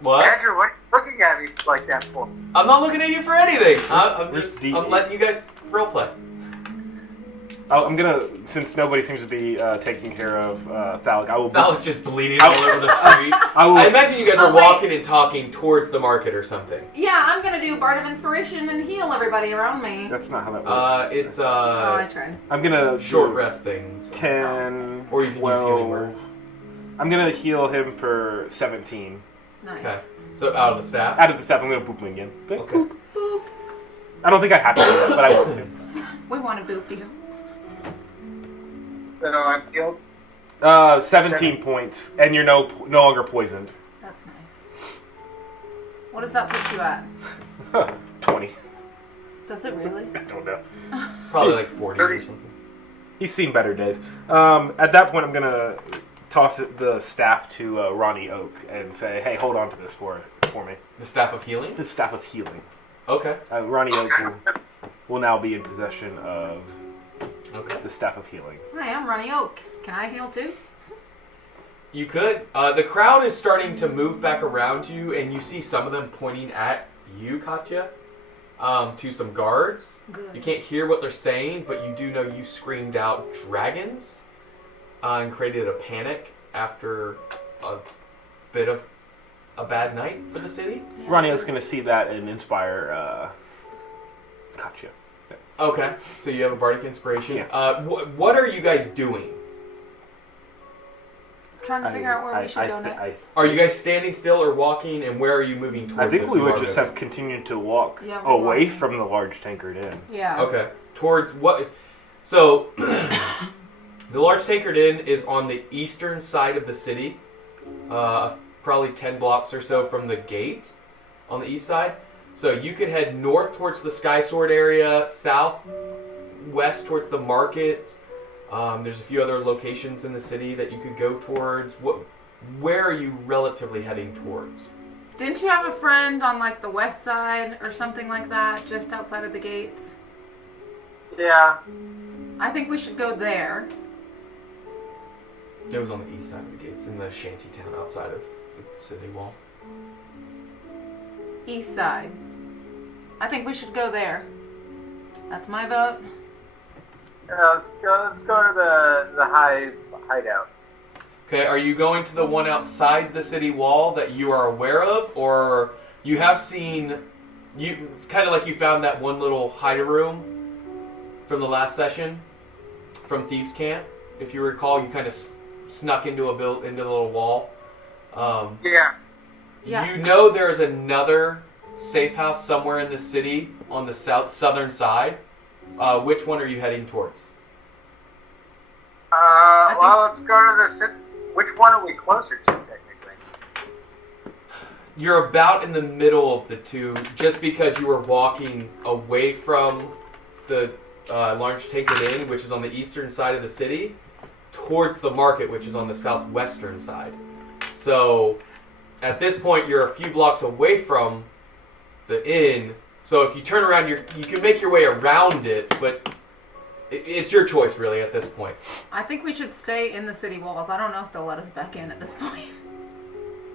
What? Andrew, what are you looking at me like that for? I'm not looking at you for anything. I'm where's D8? I'm letting you guys roleplay. I'm gonna, since nobody seems to be taking care of Thaluk, I will. Thaluk's just bleeding all over the street. I will. I imagine you guys are wait. walking and talking towards the market or something. Yeah, I'm gonna do Bard of Inspiration and heal everybody around me. That's not how that works. It's Oh, I tried. I'm gonna short do rest things. 10, Or you can use 12. healing word. I'm gonna heal him for 17. Nice. Okay. So out of the staff. Out of the staff, I'm gonna boop him again. Okay. Boop. I don't think I have to do that, but I want to. We want to boop you. So I'm healed. 17 points, and you're no longer poisoned. That's nice. What does that put you at? 20. Does it really? I don't know. Probably like 40 or 30. something. He's seen better days. At that point, I'm gonna toss the staff to Ronnie Oak and say, "Hey, hold on to this for me." The staff of healing? The staff of healing. Okay. Ronnie Oak will now be in possession of the staff of healing. Hi, I'm Ronnie Oak. Can I heal too? You could. The crowd is starting to move back around you, and you see some of them pointing at you, Katya, to some guards. Good. You can't hear what they're saying, but you do know you screamed out dragons and created a panic after a bit of a bad night for the city. Ronnie Oak's gonna see that and inspire Katya. Okay, so you have a bardic inspiration. Yeah. What are you guys doing? Trying to figure out where we should go next. Are you guys standing still or walking, and where are you moving towards? I think if we you would are just moving? have continued to walk Yeah, we're away walking. from the large tankard inn. Yeah. Okay, towards what? So, the large tankard inn is on the eastern side of the city, probably 10 blocks or so from the gate on the east side. So you could head north towards the Sky Sword area, southwest towards the market. There's a few other locations in the city that you could go towards. Where are you relatively heading towards? Didn't you have a friend on like the west side or something like that, just outside of the gates? Yeah. I think we should go there. It was on the east side of the gates, in the shanty town outside of the city wall. East side. I think we should go there. That's my vote. Let's go to the hideout. Okay, are you going to the one outside the city wall that you are aware of, or you have seen, you kind of like you found that one little hideout room from the last session from Thieves' Camp? If you recall, you kind of snuck into into the little wall. Yeah. Yeah. You know there's another safe house somewhere in the city on the southern side. Which one are you heading towards? Well, let's go to the city. Which one are we closer to, technically? You're about in the middle of the two, just because you were walking away from the large taken inn, which is on the eastern side of the city, towards the market, which is on the southwestern side. So, at this point, you're a few blocks away from the inn. So if you turn around, you can make your way around it, but it's your choice, really, at this point. I think we should stay in the city walls. I don't know if they'll let us back in at this point.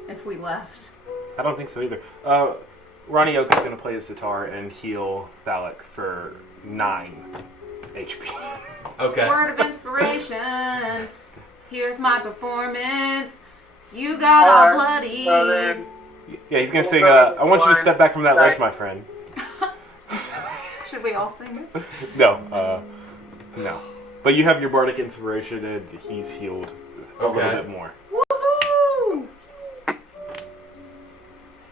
If we left. I don't think so either. Ronnie Oak is going to play the sitar and heal Thaluk for 9 HP. Okay. Word of inspiration. Here's my performance. You got all bloody. So then, Yeah, he's going to sing, I want you to step back from that ledge, my friend. Should we all sing it? No. But you have your bardic inspiration, and he's healed a little bit more. Woohoo!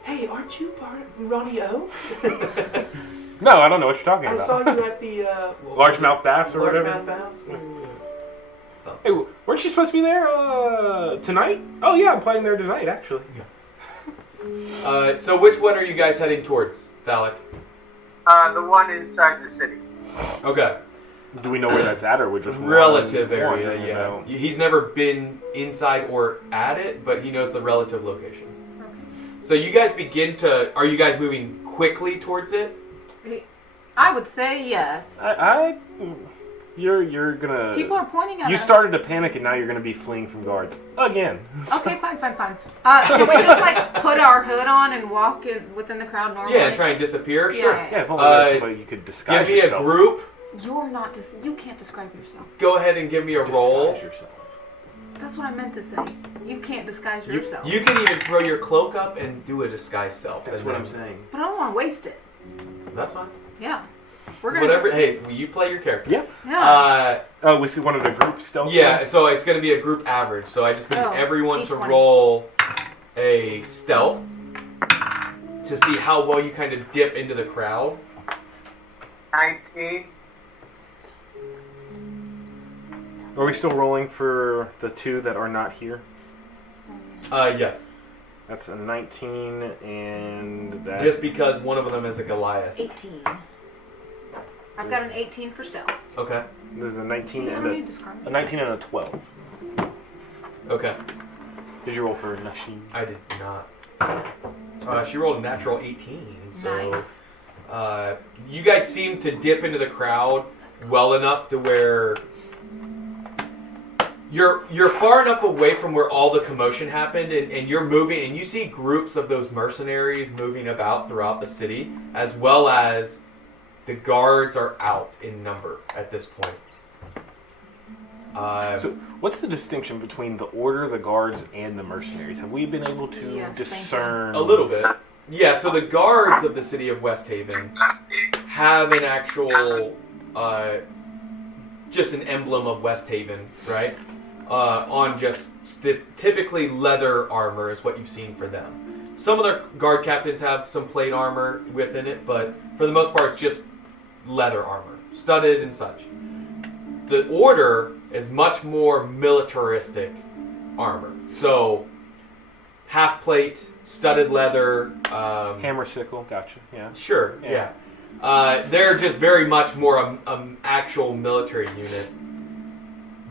Hey, aren't you Ronnie O? No, I don't know what you're talking I about. saw you at the Largemouth bass or whatever? Largemouth bass. So, Hey, weren't you supposed to be there tonight? Oh yeah, I'm playing there tonight, actually. so which one are you guys heading towards, Thaluk? the one inside the city. Okay. Do we know where that's at, or we're just Relative one, area, you yeah. know? He's never been inside or at it, but he knows the relative location. So you guys are you guys moving quickly towards it? I would say yes. You're gonna. People are pointing at You us. started to panic, and now you're gonna be fleeing from guards again. Okay, fine. Can we just like put our hood on and walk within the crowd normally? Yeah, and try and disappear. Yeah, Sure. yeah. Yeah, if only there's somebody you could disguise Give me yourself. a group. You're not. You can't describe yourself. Go ahead and give me a roll. Disguise yourself. That's what I meant to say. You can't disguise yourself. You can even throw your cloak up and do a disguise self. That's and what then- I'm saying. But I don't want to waste it. That's fine. Yeah. We're gonna. Whatever. Just, Hey, you play your character. Yeah. yeah. Oh, we see one of the group stealth. Yeah. So it's going to be a group average. So I just need Oh, everyone to D20. roll a stealth to see how well you kind of dip into the crowd. 19. Are we still rolling for the two that are not here? Yes. That's a 19, and that. Just because one of them is a Goliath. 18. I've got an 18 for stealth. Okay. There's a 19 See, how and many a describe 19 and a 12. Okay. Did you roll for Nasheen? I did not. She rolled a natural 18. So Nice. you guys seem to dip into the crowd well enough to where you're far enough away from where all the commotion happened, and you're moving, and you see groups of those mercenaries moving about throughout the city, as well as the guards are out in number at this point. So, what's the distinction between the order, the guards, and the mercenaries? Have we been able to Yes, thank you. discern A little bit. Yeah, so the guards of the city of West Haven have an actual, just an emblem of West Haven, right? On just typically leather armor is what you've seen for them. Some of their guard captains have some plate armor within it, but for the most part, it's just leather armor, studded and such. The order is much more militaristic armor. So, half plate, studded leather. hammer sickle? Gotcha. Yeah. Sure, yeah. They're just very much more an actual military unit.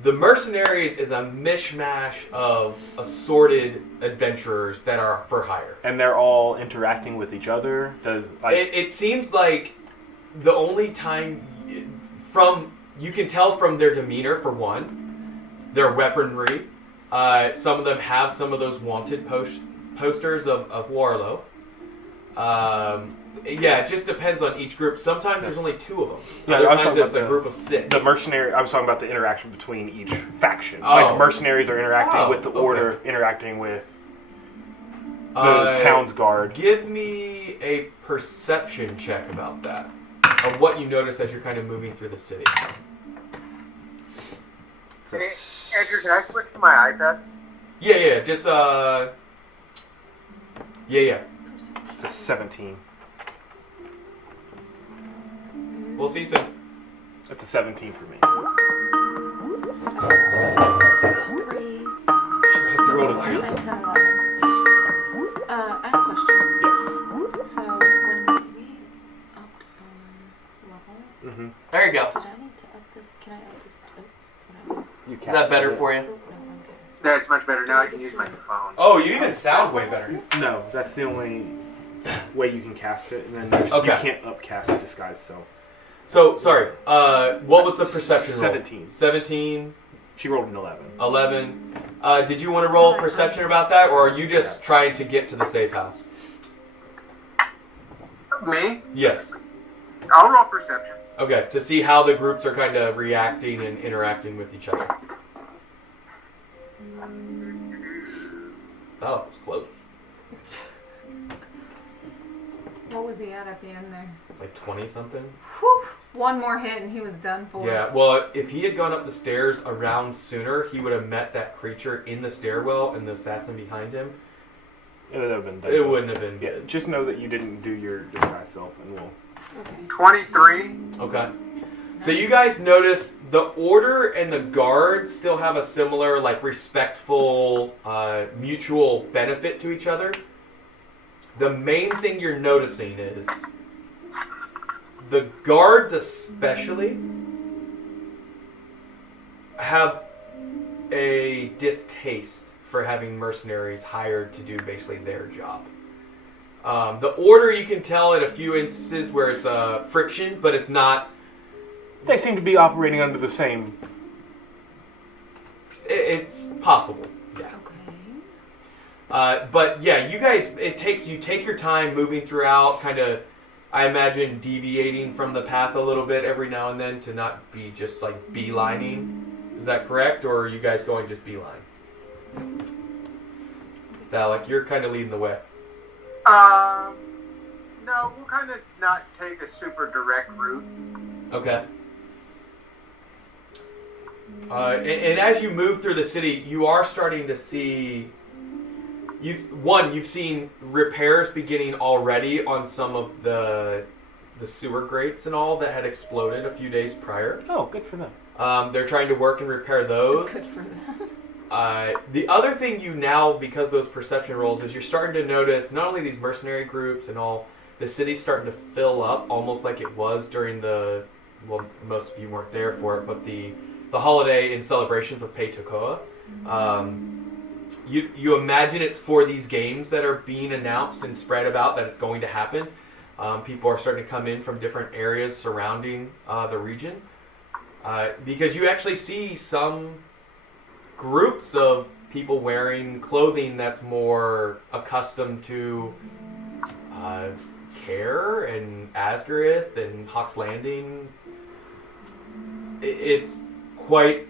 The mercenaries is a mishmash of assorted adventurers that are for hire. And they're all interacting with each other. It seems like the only time you can tell from their demeanor, for one, their weaponry. Some of them have some of those wanted posters of Warlow. Yeah, it just depends on each group. Sometimes there's only 2 of them. Yeah, Other I was times talking it's about a group of 6. The mercenary. I was talking about the interaction between each faction. Oh. Like mercenaries are interacting with the okay. order, interacting with the town's guard. Give me a perception check about that. Of what you notice as you're kind of moving through the city. It's a Hey, Andrew, can I switch to my iPad? Yeah, just yeah. It's a 17. We'll see soon. It's a 17 for me. 3, Roll 9, it. 10, 11. I have a question. Yes. So, when we upped level, Mm-hmm. There you go. Did I need to up this? Can I up this? You Is that better for you? Oh, no, I'm good. That's much better. Now I can use my phone. Oh, you even sound way better. No, that's the only way you can cast it, and then there's, Okay. you can't upcast disguise. So So, sorry. What was the perception roll? 17. 17, She rolled an 11. 11. Did you want to roll perception about that, or are you just trying to get to the safe house? Me? Yes. I'll roll perception. Okay, to see how the groups are kind of reacting and interacting with each other. Oh, it's close. what was he at the end there? Like 20-something? Whew, one more hit and he was done for. Yeah, well, if he had gone up the stairs a round sooner, he would have met that creature in the stairwell and the assassin behind him. It would have been done. It wouldn't have been Yeah, good. just know that you didn't do your disguise self, and we'll. Okay. 23. Okay. So you guys notice the order and the guards still have a similar, like, respectful, mutual benefit to each other. The main thing you're noticing is the guards especially have a distaste for having mercenaries hired to do basically their job. The order, you can tell in a few instances where it's friction, but it's not They seem to be operating under the same. It's possible. Yeah. Okay. But yeah, you guys, you take your time moving throughout, kind of, I imagine, deviating from the path a little bit every now and then to not be just like beelining. Is that correct, or are you guys going just beeline? Thaluk, you're kind of leading the way. No, we'll kind of not take a super direct route. Okay. And as you move through the city, you are starting to see. You've seen repairs beginning already on some of the sewer grates and all that had exploded a few days prior. Oh, good for them. They're trying to work and repair those. Good for them. The other thing you now, because of those perception rolls, is you're starting to notice not only these mercenary groups and all, the city's starting to fill up almost like it was during the, well, most of you weren't there for it, but the holiday and celebrations of Pei Tokoa. You imagine it's for these games that are being announced and spread about that it's going to happen. People are starting to come in from different areas surrounding the region. Because you actually see some groups of people wearing clothing that's more accustomed to Care and Asgareth and Hawk's Landing. It's quite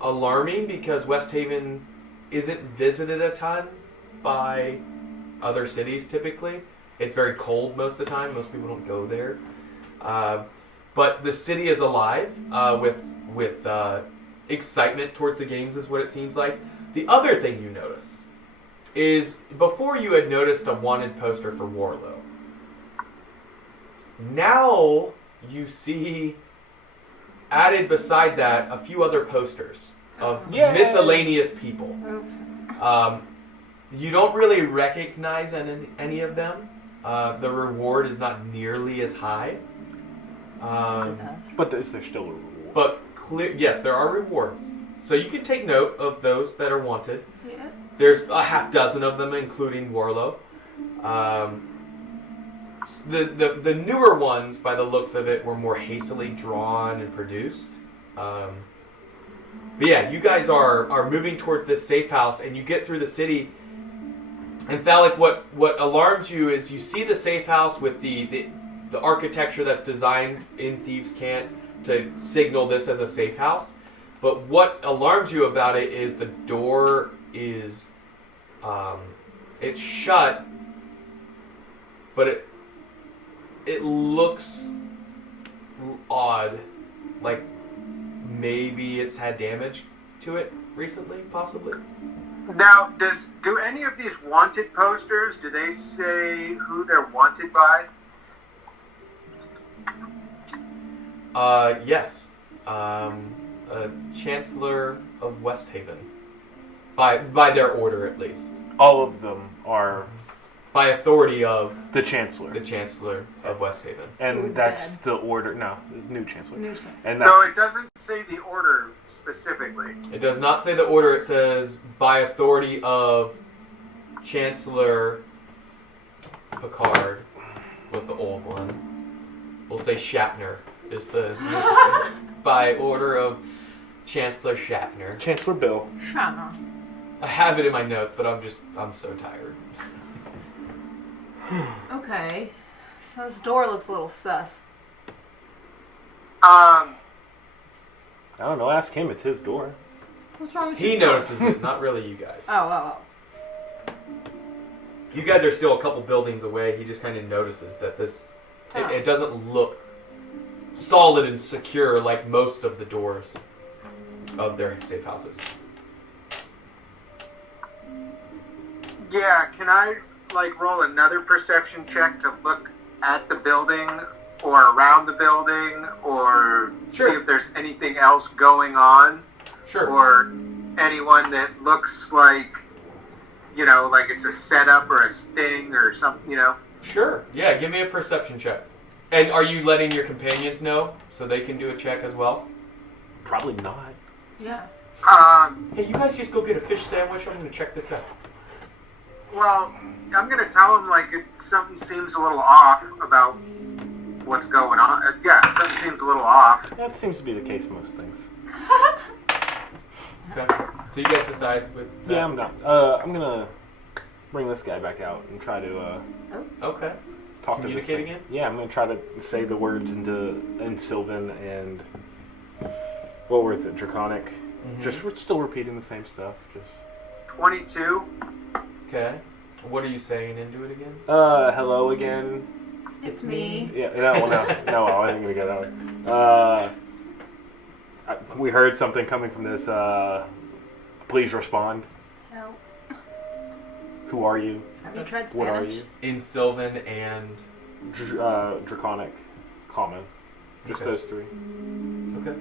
alarming because West Haven isn't visited a ton by other cities typically. It's very cold most of the time. Most people don't go there. But the city is alive with excitement towards the games is what it seems like. The other thing you notice is before you had noticed a wanted poster for Warlow. Now you see added beside that a few other posters of miscellaneous people. Oops. You don't really recognize any of them. The reward is not nearly as high. But is there still a reward? But yes, there are rewards. So you can take note of those that are wanted. Yeah. There's a half dozen of them, including Warlow. The newer ones, by the looks of it, were more hastily drawn and produced. But yeah, you guys are moving towards this safe house, and you get through the city. And Thaluk, what alarms you is you see the safe house with the architecture that's designed in Thieves' Cant to signal this as a safe house. But what alarms you about it is the door is it's shut, but it looks odd, like maybe it's had damage to it recently, possibly. Now, do any of these wanted posters, do they say who they're wanted by? Yes. Chancellor of West Haven. By their order, at least. All of them are By authority of the Chancellor. the Chancellor of West Haven. And Who's that's dead? the order. No, the new Chancellor. New Chancellor. And No, that's it doesn't say the order specifically. It does not say the order. It says by authority of Chancellor Picard was the old one. We'll say Shatner is the by order of Chancellor Shatner. Chancellor Bill. Shana. I have it in my notes, but I'm so tired. Okay. So this door looks a little sus. I don't know. Ask him. It's his door. What's wrong with He your door? notices it, not really you guys. Oh. You guys are still a couple buildings away. He just kind of notices that this it doesn't look solid and secure like most of the doors of their safe houses. Yeah, can I roll another perception check to look at the building or around the building or see if there's anything else going on? Sure. Or anyone that looks like, like it's a setup or a sting or something, Sure. Yeah, give me a perception check. And are you letting your companions know so they can do a check as well? Probably not. Yeah. Hey, you guys just go get a fish sandwich. I'm going to check this out. Well, I'm going to tell them, something seems a little off about what's going on. Yeah, something seems a little off. That seems to be the case with most things. Okay. So you guys decide with that? Yeah, I'm done. I'm gonna bring this guy back out and try to Okay. talk to this Communicate thing. again? Yeah, I'm gonna try to say the words in Sylvan and what was it, Draconic. Mm-hmm. Just we're still repeating the same stuff. Just 22. Okay. What are you saying into it again? hello again. It's me. Yeah, no, I ain't gonna go that way. We heard something coming from this. Please respond. Help. Who are you? Have you tried Spanish? What are you? In Sylvan and... Draconic, Common. Just Okay. those three. Okay.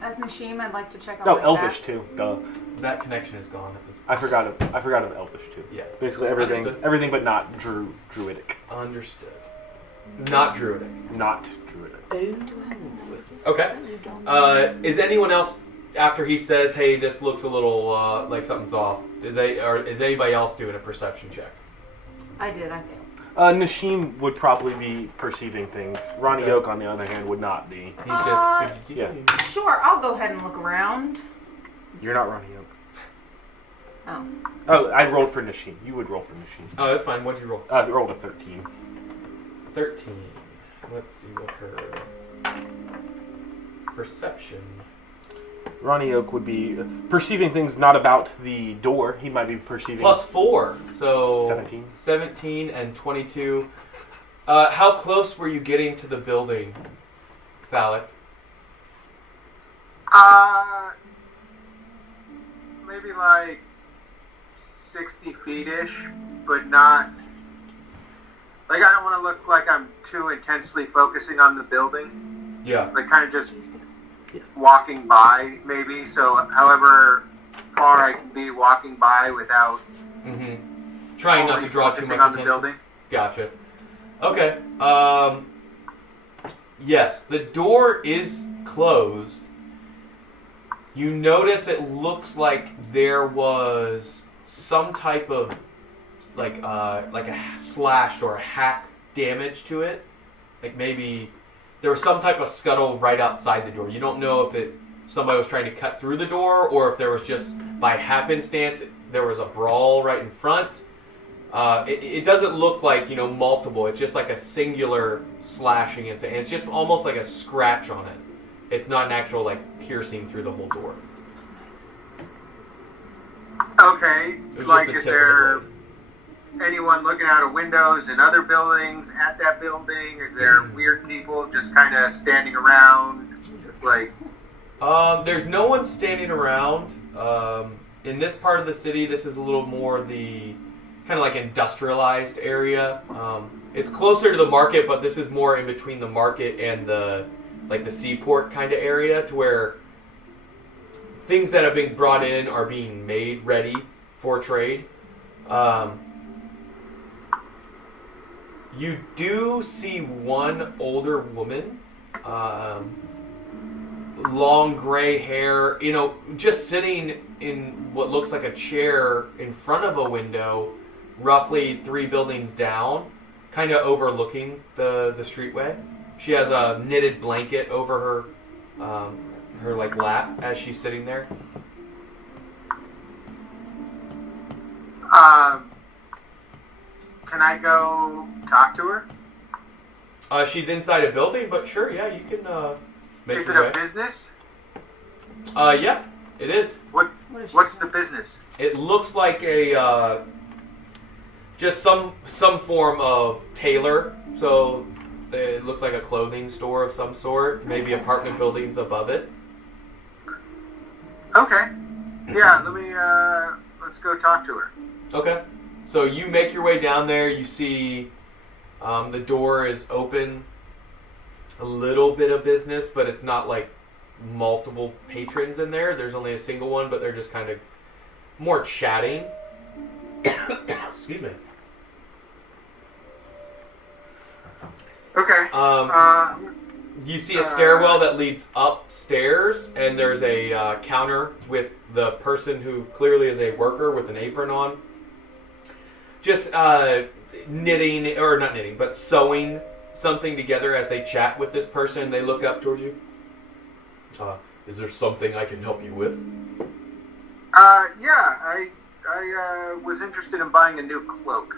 As Nashim, I'd like to check out No, my Elvish back. too. Duh. That connection is gone at this point. I forgot of Elvish too. Yeah. Basically everything but not druidic. Understood. Not druidic. Not druidic. Okay. Is anyone else, after he says, hey, this looks a little like something's off, is anybody else doing a perception check? I did, I failed. Nashim would probably be perceiving things. Ronnie Okay. Oak, on the other hand, would not be. He's just... Yeah. Sure, I'll go ahead and look around. You're not Ronnie Oak. Oh. Oh, I rolled for Nashim. You would roll for Nashim. Oh, that's fine. What'd you roll? I rolled a 13. 13. Let's see what her perception... Ronnie Oak would be perceiving things not about the door. He might be perceiving... Plus 4, so... 17. 17 and 22. How close were you getting to the building, Thaluk? Maybe like 60 feet-ish, but not... Like, I don't want to look like I'm too intensely focusing on the building. Yeah. Like, kind of just walking by, maybe. So, however far I can be walking by without Mm-hmm. Trying not only to draw too focusing much on the attention. building. Gotcha. Okay. Yes, the door is closed. You notice it looks like there was some type of like a slash or a hack damage to it. Like maybe there was some type of scuttle right outside the door. You don't know if somebody was trying to cut through the door or if there was just by happenstance there was a brawl right in front. It doesn't look like, multiple. It's just like a singular slashing incident. And it's just almost like a scratch on it. It's not an actual, piercing through the whole door. Okay. It was Like, just the is tip of the there blade. anyone looking out of windows in other buildings at that building? Is there weird people just kind of standing around? Like, There's no one standing around. In this part of the city, this is a little more the kind of like industrialized area. It's closer to the market, but this is more in between the market and the seaport kind of area, to where things that have been brought in are being made ready for trade. You do see one older woman, long gray hair, just sitting in what looks like a chair in front of a window, roughly 3 buildings down, kind of overlooking the streetway. She has a knitted blanket over her lap as she's sitting there. can I go talk to her? She's inside a building, but sure, yeah, you can make Is it your a way. business? Yeah, it is. What's the business? It looks like a just some form of tailor. So it looks like a clothing store of some sort. Maybe apartment buildings above it. Okay. Yeah, let's go talk to her. Okay. So you make your way down there. You see the door is open. A little bit of business, but it's not like multiple patrons in there. There's only a single one, but they're just kind of more chatting. Excuse me. Okay. You see a stairwell that leads upstairs, and there's a counter with the person who clearly is a worker with an apron on. Just knitting, or not knitting, but sewing something together as they chat with this person. They look up towards you. Is there something I can help you with? Yeah, I was interested in buying a new cloak.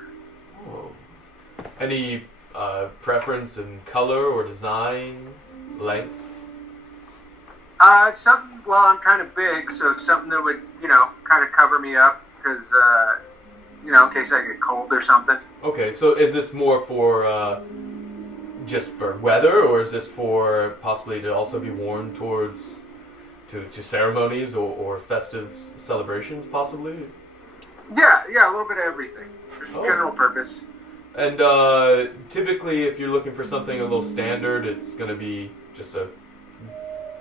Oh. Any preference in color or design, length? Something, well, I'm kind of big, so something that would, kind of cover me up, because, in case I get cold or something. Okay, so is this more for, just for weather, or is this for possibly to also be worn towards, to ceremonies or festive celebrations, possibly? Yeah, a little bit of everything. Just general purpose. And typically, if you're looking for something a little standard, it's going to be just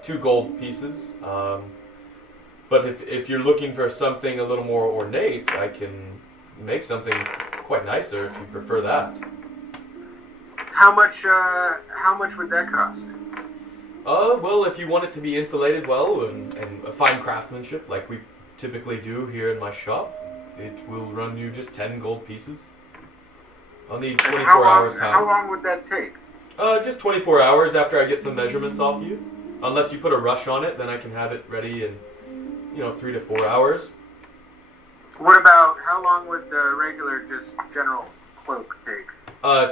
2 gold pieces. But if you're looking for something a little more ornate, I can make something quite nicer if you prefer that. How much would that cost? Well, if you want it to be insulated well and a fine craftsmanship like we typically do here in my shop, it will run you just 10 gold pieces. I'll need 24 hours time. How long would that take? Just 24 hours after I get some measurements off you. Unless you put a rush on it, then I can have it ready in, 3 to 4 hours. What about, how long would the regular, just general cloak take?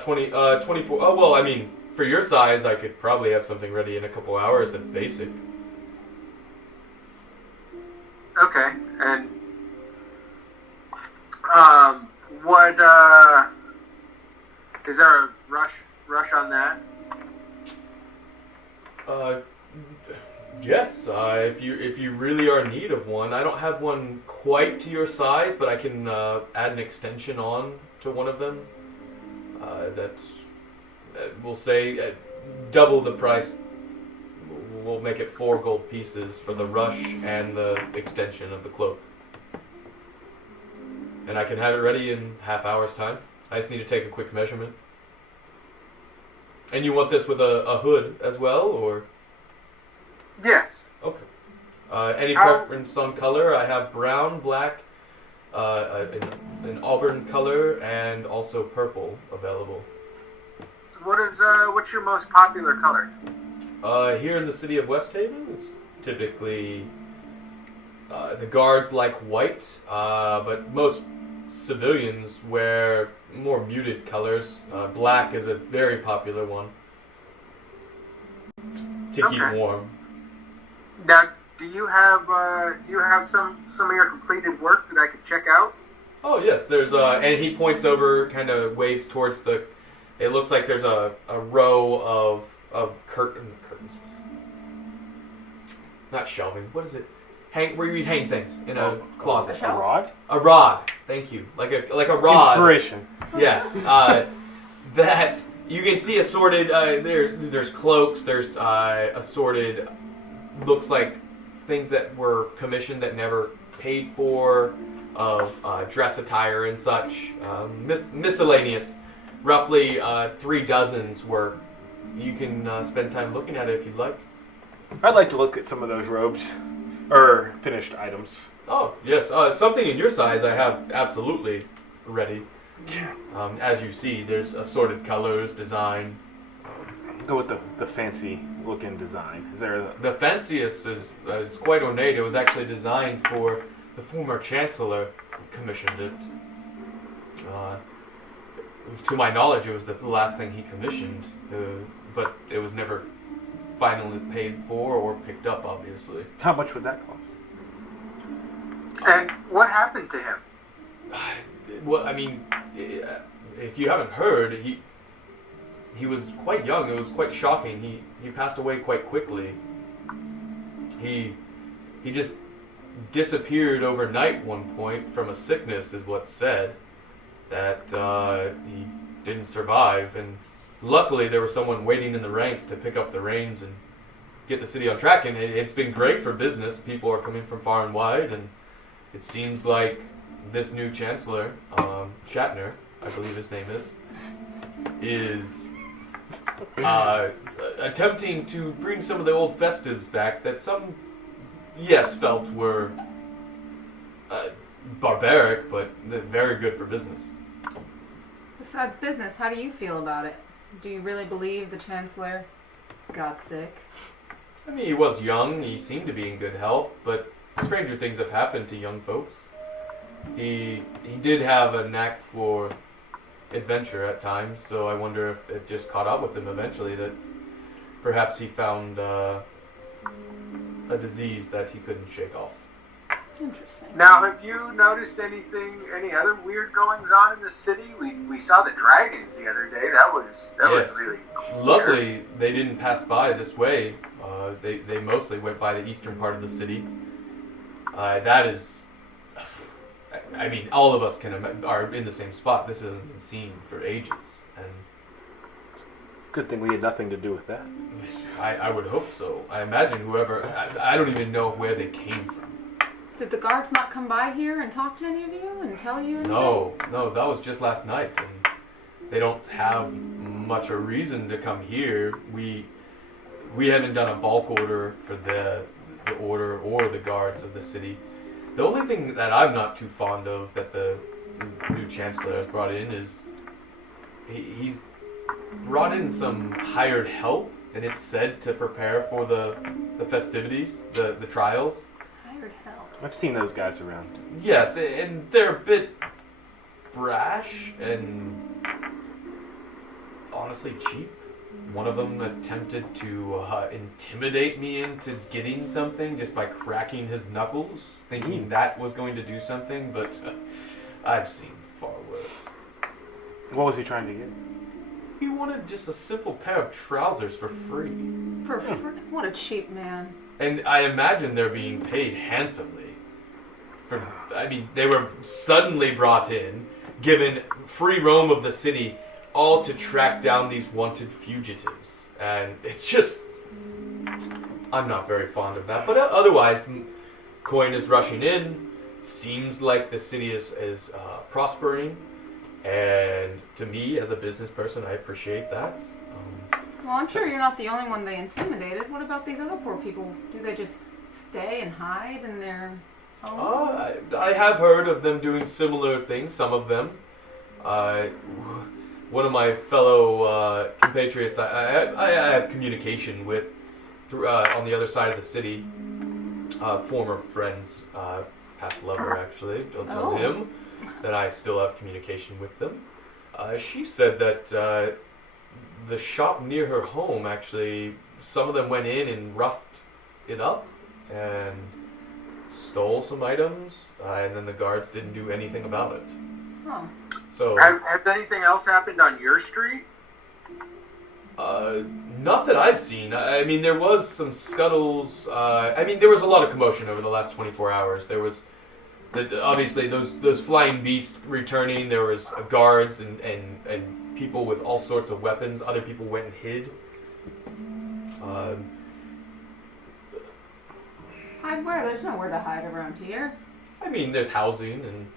24. Oh, well, I mean, for your size, I could probably have something ready in a couple hours that's basic. Okay, and, is there a rush on that? Yes, if you really are in need of one. I don't have one quite to your size, but I can add an extension on to one of them. That's, we'll say, double the price. We'll make it 4 gold pieces for the rush and the extension of the cloak. And I can have it ready in half hour's time. I just need to take a quick measurement. And you want this with a hood as well, or? Yes. Okay. Any preference on color? I have brown, black, an auburn color, and also purple available. What's your most popular color? Here in the city of West Haven, it's typically the guards like white, but most civilians wear more muted colors. Black is a very popular one to keep warm. Now, do you have some of your completed work that I could check out? Oh yes, there's and he points over, kind of waves towards the. It looks like there's a row of curtains. Not shelving. What is it? Where you hang things in a closet. A rod? A rod. Thank you. Like a rod. Inspiration. Yes. That you can see assorted. There's cloaks. There's assorted. Looks like things that were commissioned that never paid for. Of dress attire and such. Miscellaneous. Roughly 3 dozens where you can spend time looking at it if you'd like. I'd like to look at some of those robes. Or finished items. Oh, yes. Something in your size I have absolutely ready. As you see, there's assorted colors, design. Go with the fancy looking design. Is there The fanciest is quite ornate. It was actually designed for the former Chancellor commissioned it. To my knowledge, it was the last thing he commissioned, but it was never finally paid for or picked up, obviously. How much would that cost? And what happened to him? Well, I mean, if you haven't heard, he was quite young. It was quite shocking. He passed away quite quickly. He just disappeared overnight one point from a sickness, is what's said. That he didn't survive, and luckily there was someone waiting in the ranks to pick up the reins and get the city on track, and it's been great for business. People are coming from far and wide, and it seems like this new Chancellor, Shatner, I believe his name is attempting to bring some of the old festives back that some, yes, felt were barbaric, but very good for business. Besides business, how do you feel about it? Do you really believe the Chancellor got sick? I mean, he was young. He seemed to be in good health, but stranger things have happened to young folks. He did have a knack for adventure at times, so I wonder if it just caught up with him eventually, that perhaps he found a disease that he couldn't shake off. Interesting. Now, have you noticed any other weird goings on in the city? We saw the dragons the other day. That was really weird. Luckily, they didn't pass by this way. They mostly went by the eastern part of the city. That is, I mean, all of us are in the same spot. This hasn't been seen for ages, and Good thing we had nothing to do with that. I would hope so. I imagine whoever, I don't even know where they came from. Did the guards not come by here and talk to any of you and tell you anything? No, that was just last night, and they don't have much a reason to come here. We haven't done a bulk order for the order or the guards of the city. The only thing that I'm not too fond of that the new chancellor has brought in is he's brought in some hired help, and it's said to prepare for the festivities, the trials. Hired help. I've seen those guys around. Yes, and they're a bit brash and honestly cheap. One of them attempted to intimidate me into getting something just by cracking his knuckles, thinking that was going to do something, but I've seen far worse. What was he trying to get? He wanted just a simple pair of trousers for free. For free? What a cheap man. And I imagine they're being paid handsomely. They were suddenly brought in, given free roam of the city, all to track down these wanted fugitives. And it's just, I'm not very fond of that. But otherwise, coin is rushing in. Seems like the city is prospering. And to me, as a business person, I appreciate that. Well, I'm sure you're not the only one they intimidated. What about these other poor people? Do they just stay and hide in their homes? I have heard of them doing similar things, some of them. One of my fellow compatriots I have communication with on the other side of the city. Former friends, past lover actually. Don't tell him that I still have communication with them. She said that the shop near her home, actually, some of them went in and roughed it up and stole some items, and then the guards didn't do anything about it. Oh. So, has anything else happened on your street? not that I've seen. I mean, there was some scuttles. There was a lot of commotion over the last 24 hours. There was obviously those flying beasts returning. There was guards and people with all sorts of weapons. Other people went and hid. Hide where? There's nowhere to hide around here. I mean, there's housing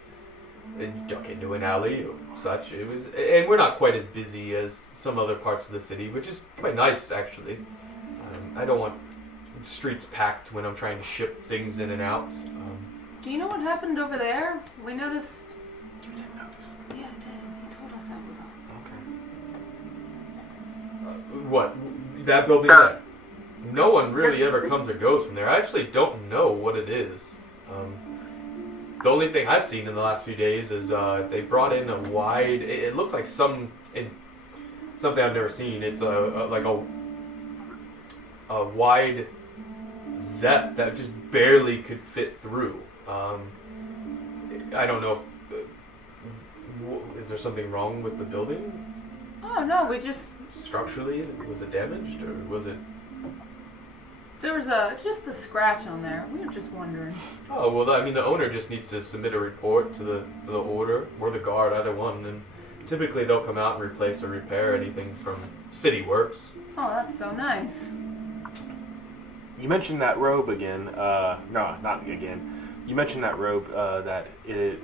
and duck into an alley or such. And we're not quite as busy as some other parts of the city, which is quite nice actually. I don't want streets packed when I'm trying to ship things in and out. Do you know what happened over there? We noticed. You didn't notice. Yeah, I did. He told us that was all. Okay. What? That building there? No one really ever comes or goes from there. I actually don't know what it is. The only thing I've seen in the last few days is they brought in a wide. It looked like something I've never seen. It's like a wide Zep that just barely could fit through. I don't know if is there something wrong with the building? Oh no, we just. Structurally, was it damaged or was it? There was just a scratch on there. We were just wondering. Oh well, I mean the owner just needs to submit a report to the order or the guard, either one, and typically they'll come out and replace or repair anything from city works. Oh, that's so nice. You mentioned that robe again. No, not again. You mentioned that robe that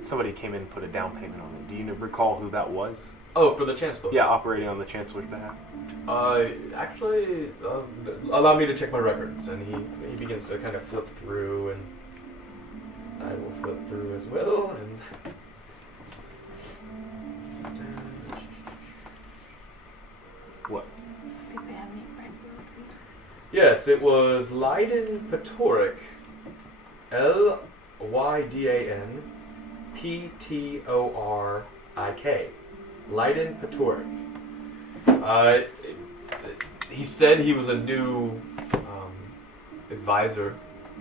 somebody came in and put a down payment on it. Do you recall who that was? Oh, for the chancellor. Yeah, operating on the chancellor's behalf. Actually, allow me to check my records, and he begins to kind of flip through, and I will flip through as well, and What? I think they have any red robes either. Yes, it was Lydan Ptoric. Lydan Ptorik. Lydan Ptoric. He said he was a new advisor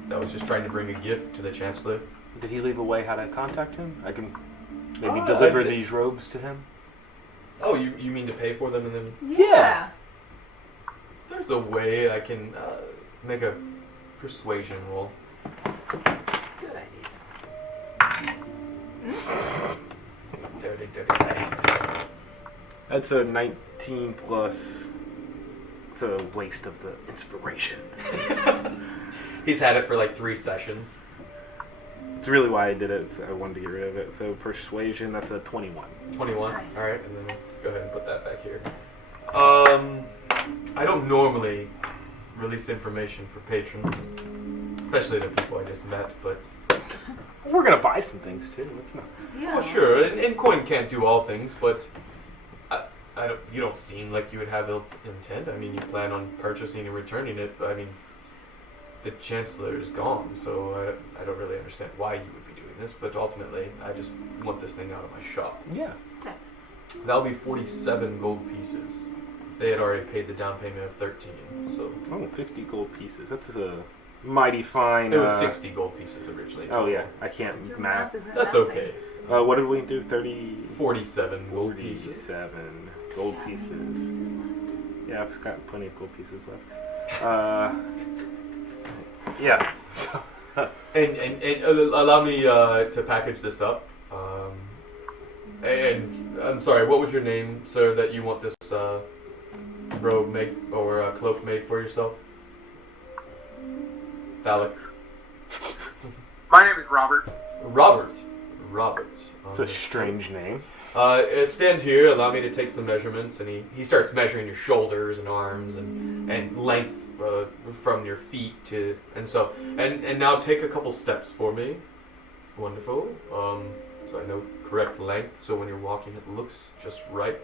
that was just trying to bring a gift to the Chancellor. Did he leave a way how to contact him? I can maybe Oh, deliver these robes to him. Oh, you mean to pay for them and then... Yeah. There's a way I can make a persuasion roll. Good idea. Dirty bastard. That's a 19 plus. It's a waste of the inspiration. He's had it for like 3 sessions. It's really why I did it. So I wanted to get rid of it. So persuasion, that's a 21. 21. Nice. All right, and then go ahead and put that back here. I don't normally release information for patrons, especially the people I just met, but... We're gonna buy some things too. Let's not. Yeah. Well, sure, and coin can't do all things, but you don't seem like you would have ill intent. I mean, you plan on purchasing and returning it, but I mean, the Chancellor is gone, so I don't really understand why you would be doing this, but ultimately, I just want this thing out of my shop. Yeah. That'll be 47 gold pieces. They had already paid the down payment of 13, so... Oh, 50 gold pieces. That's a mighty fine... It was 60 gold pieces originally. Oh, yeah. I can't Your math. isn't That's that okay. What did we do? 30... 47 gold pieces. 47 gold pieces. Yeah, I've got plenty of gold pieces left. Yeah. And allow me to package this up. And I'm sorry, what was your name, sir, that you want this robe made or cloak made for yourself? Thaluk. My name is Robert. Robert. It's a strange name. Stand here, allow me to take some measurements, and he starts measuring your shoulders and arms and length from your feet to and now take a couple steps for me. Wonderful. So I know correct length, so when you're walking it looks just right.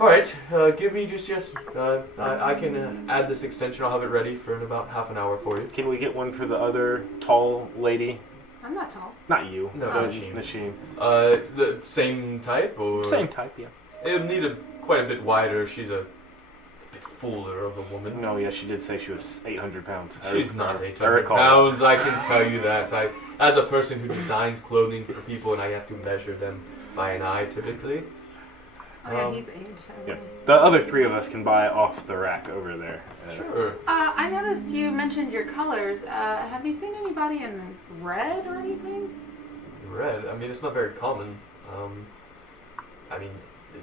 Alright, give me just I can add this extension. I'll have it ready for in about half an hour for you. Can we get one for the other tall lady? I'm not tall. Not you. No, the Mishief. machine. The same type or Same type, yeah. It'll need quite a bit wider. She's a bit fuller of a woman. No, yeah, she did say she was 800 pounds. She's not I 800 recall. pounds, I can tell you that. As a person who designs clothing for people and I have to measure them by an eye typically. Oh yeah, he's aged, hasn't Yeah. he? The other three of us can buy off the rack over there. Sure. I noticed you mentioned your colors. Have you seen anybody in red or anything? Red, I mean, it's not very common. I mean,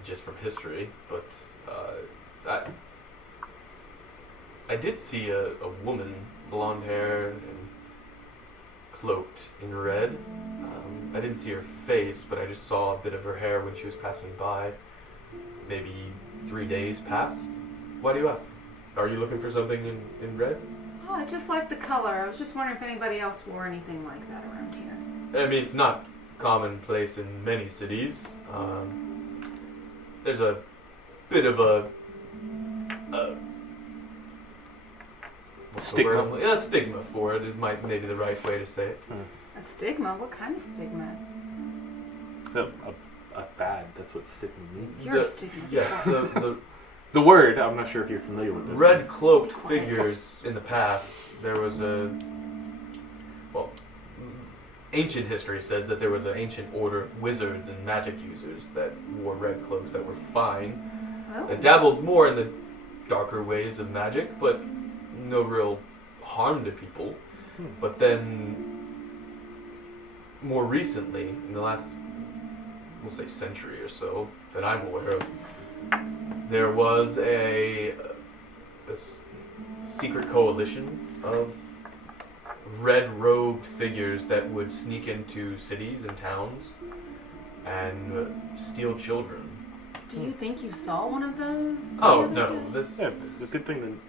just from history, but I did see a woman, blonde hair and cloaked in red. I didn't see her face, but I just saw a bit of her hair when she was passing by. Maybe 3 days past. Why do you ask? Are you looking for something in red? Oh, I just like the color. I was just wondering if anybody else wore anything like that around here. I mean, it's not commonplace in many cities. There's a bit of a what's the Stigma. word? Yeah, stigma for it. It might maybe the right way to say it. A stigma? What kind of stigma? A bad, that's what stigma means. You're a stigma. Yeah, The word, I'm not sure if you're familiar with the this. red cloaked figures in the past. There was ancient history says that there was an ancient order of wizards and magic users that wore red cloaks that were fine. Oh. That dabbled more in the darker ways of magic, but no real harm to people. But then, more recently, in the last, we'll say century or so, that I'm aware of, there was a secret coalition of red-robed figures that would sneak into cities and towns and steal children. Do you think you saw one of those? the Oh other no, day? this Yeah, it's a good thing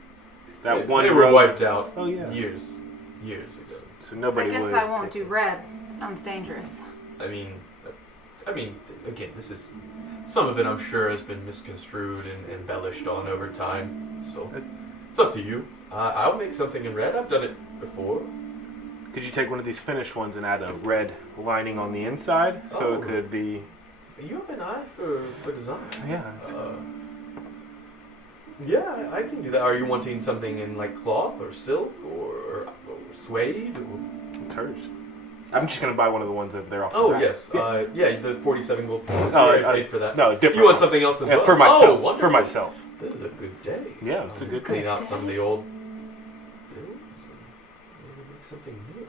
they were road- wiped out Oh, yeah. years ago. So nobody I guess would I won't take do it. red. Sounds dangerous. I mean, again, this is some of it I'm sure has been misconstrued and embellished on over time. So it's up to you. I'll make something in red. I've done it before. Could you take one of these finished ones and add a red lining on the inside so it could be? You have an eye for design. Yeah. Yeah, I can do that. Are you wanting something in like cloth or silk or suede? Or? It's hers. I'm just gonna buy one of the ones that they're off. Oh the yes, yeah, the 47 gold. I paid for that. No, different. You want something else as well? For myself. Oh, wonderful. For myself. That is a good day. Yeah, it's a good clean day. out some of the old bills and maybe make something new.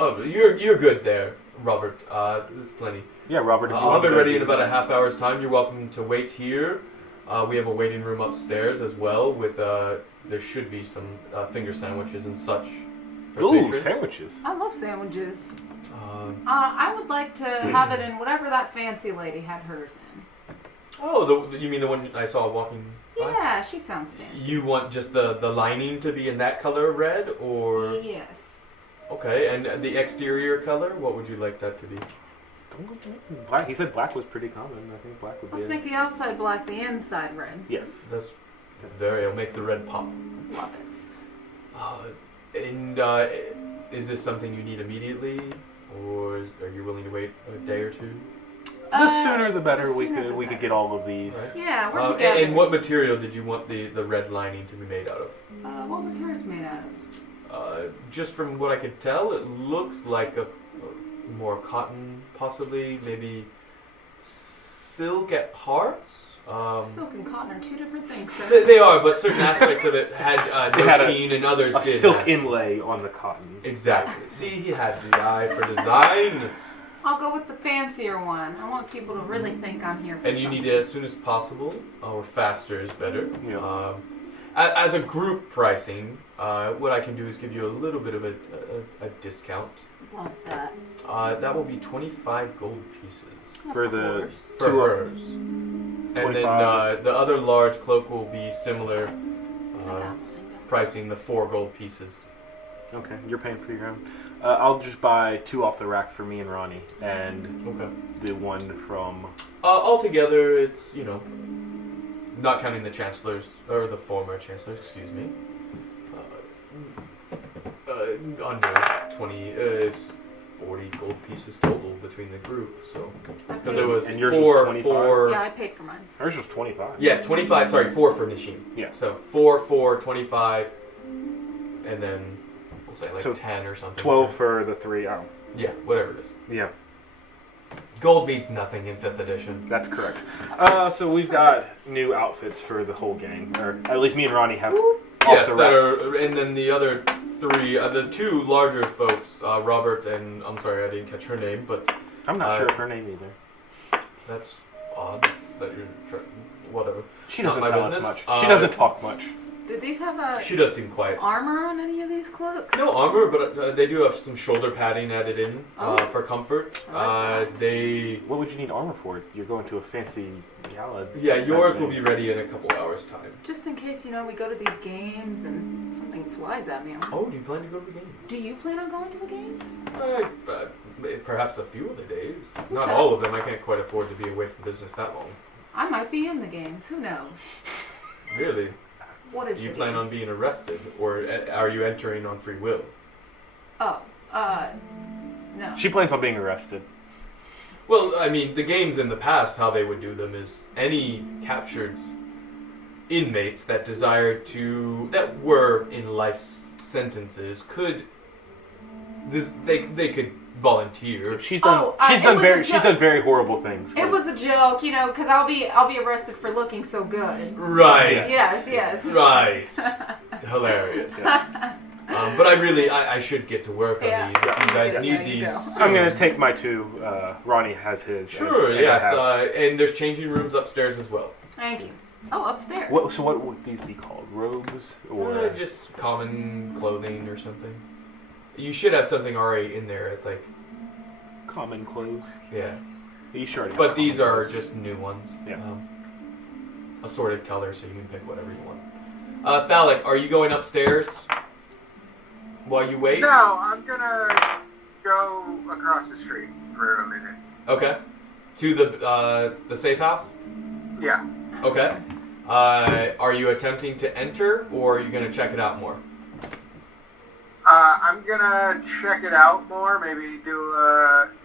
Oh, you're good there, Robert. There's plenty. Yeah, Robert. If you I'll want have it to ready in about a half hour's time. You're welcome to wait here. We have a waiting room upstairs as well. With there should be some finger sandwiches and such. For Ooh, patrons. sandwiches. I love sandwiches. I would like to have it in whatever that fancy lady had hers in. Oh, you mean the one I saw walking by? Yeah, she sounds fancy. You want just the lining to be in that color of red, or? Yes. Okay, and the exterior color, what would you like that to be? Black. He said black was pretty common. I think black would be. Let's make the outside black, the inside red. Yes. That's very. I'll make the red pop. Love it. And is this something you need immediately, or are you willing to wait a day or two? The sooner the better. the We sooner could the we could better. get all of these. Right. Yeah, we're together. And what material did you want the red lining to be made out of? What was hers made out of? Just from what I could tell, it looks like a more cotton, possibly, maybe silk at parts. Silk and cotton are two different things, sir. They are, but certain aspects of it had no It had sheen, and others A did. silk have. inlay on the cotton. Exactly. See, he had the eye for design. I'll go with the fancier one. I want people to really think I'm here for And you need it as soon as possible, or faster is better. Yeah. As a group pricing, what I can do is give you a little bit of a discount. Love that. That will be 25 gold pieces For the course. for two hers. And then 25. the other large cloak will be similar I got one. pricing, the 4 gold pieces. Okay, you're paying for your own. I'll just buy 2 off the rack for me and Ronnie, and Okay. the one from. Altogether, it's, not counting the chancellors, or the former chancellor, excuse me, under 20, it's 40 gold pieces total between the group, so, because it was And yours 4, was 25? 4, Yeah, I paid for mine. Hers was 25. yeah, 25, sorry, 4 for Mishief. Yeah. So 4, 25, and then, we'll say like So 10 or something. 12 for the 3. Oh, Yeah, whatever it is. yeah, Gold means nothing in 5th edition. that's correct. So we've got new outfits for the whole gang, or at least me and Ronnie have. Yes, the that rack. are, and then the other 3, the 2 larger folks, Robert and, I'm sorry, I didn't catch her name, but I'm not sure of her name either. that's odd that you're, whatever. She Not doesn't my tell us business. much. She doesn't talk much. Do these have She does seem quiet. armor on any of these cloaks? No armor, but they do have some shoulder padding added in Oh. for comfort. I like that. They, What would you need armor for? You're going to a fancy gala. yeah, yours type will thing. be ready in a couple hours' time. Just in case, we go to these games and something flies at me. Oh, do you plan to go to the games? Do you plan on going to the games? Perhaps a few of the days. Not Okay. all of them. I can't quite afford to be away from business that long. I might be in the games. Who knows? Really? What is Do you the plan game? on being arrested, or are you entering on free will? Oh, no. She plans on being arrested. Well, I mean, the games in the past, how they would do them is any captured inmates that that were in life sentences they could volunteer. She's done. Oh, she's it done was very. a She's joke. done very horrible things. It was a joke, because I'll be arrested for looking so good. Right. Yes. Right. Hilarious. But I should get to work on Yeah. these. If you guys Yeah, need you these, go. soon. I'm gonna take my 2. Ronnie has his. Sure. and I Yes. have- And there's changing rooms upstairs as well. Thank you. Oh, upstairs. what would these be called? Robes or? Just common clothing or something. You should have something already in there. It's like, Common clothes. yeah. You sure? But these are just new ones. Yeah. Assorted colors, so you can pick whatever you want. Thaluk, are you going upstairs while you wait? No, I'm gonna go across the street for a minute. Okay. To the safe house? Yeah. Okay. Are you attempting to enter, or are you going to check it out more? I'm gonna check it out more. Maybe do.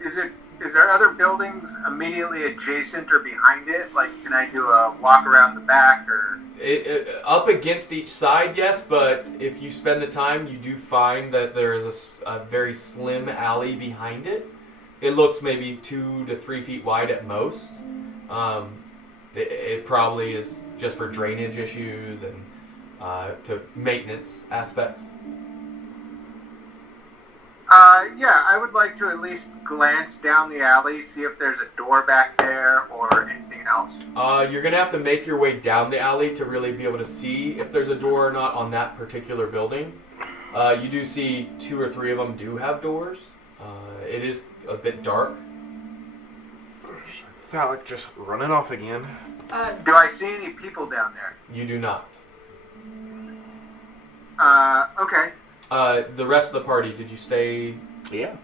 Is there other buildings immediately adjacent or behind it? Like, can I do a walk around the back or? Up against each side, yes, but if you spend the time, you do find that there is a very slim alley behind it. It looks maybe 2 to 3 feet wide at most. It probably is just for drainage issues and to maintenance aspects. Yeah, I would like to at least glance down the alley, see if there's a door back there or anything else. You're going to have to make your way down the alley to really be able to see if there's a door or not on that particular building. You do see 2 or 3 of them do have doors. It is a bit dark. Thaluk just running off again. Do I see any people down there? You do not. Okay. The rest of the party, did you stay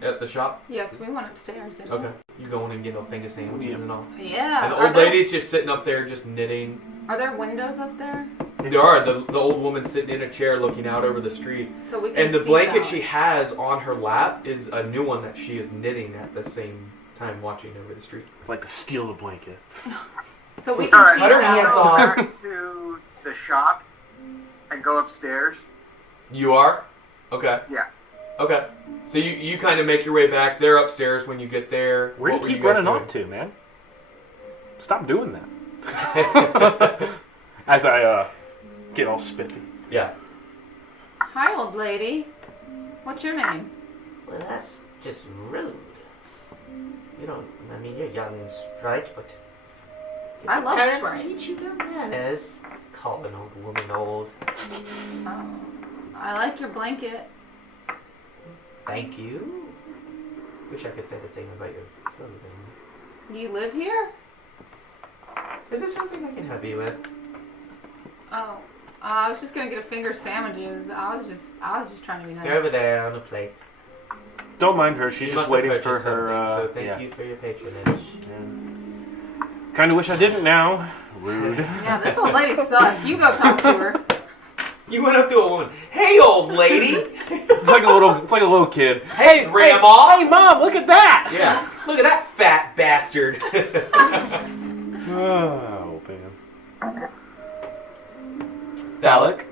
at the shop? Yes, we went upstairs, didn't Okay. You going and getting a finger sandwiches and all? we? Yeah. And the old lady's just sitting up there just knitting. Are there windows up there? There are. The old woman sitting in a chair looking out over the street. So we can And the see blanket that. she has on her lap is a new one that she is knitting at the same time watching over the street. It's like to steal the blanket. So we All can right. see Cut her that. hands Go off. back to the shop and go upstairs. You are? Okay. Yeah. Okay. So you kind of make your way back. They're upstairs when you get there. Where do What you were keep guys running doing? off to, man? Stop doing that. As I get all spiffy. Yeah. Hi, old lady. What's your name? Well, that's just rude. You don't, I mean, you're young and sprite, but did I your love parents Sprite. teach you good manners? Call an old woman old. Oh, I like your blanket. Thank you. Wish I could say the same about your clothing. Do you live here? Is there something I can help you with? Oh, I was just gonna get a finger sandwiches. I was just trying to be nice. They're over there on a plate. Don't mind her. She's You just must have waiting for purchased her. something, So thank yeah. you for your patronage. Kind of wish I didn't now. Rude. Yeah, this old lady sucks. You go talk to her. You went up to a woman. Hey, old lady. It's like a little kid. Hey, Grandma. Hey, Mom, look at that. Yeah. Look at that fat bastard. Oh man. Thaluk.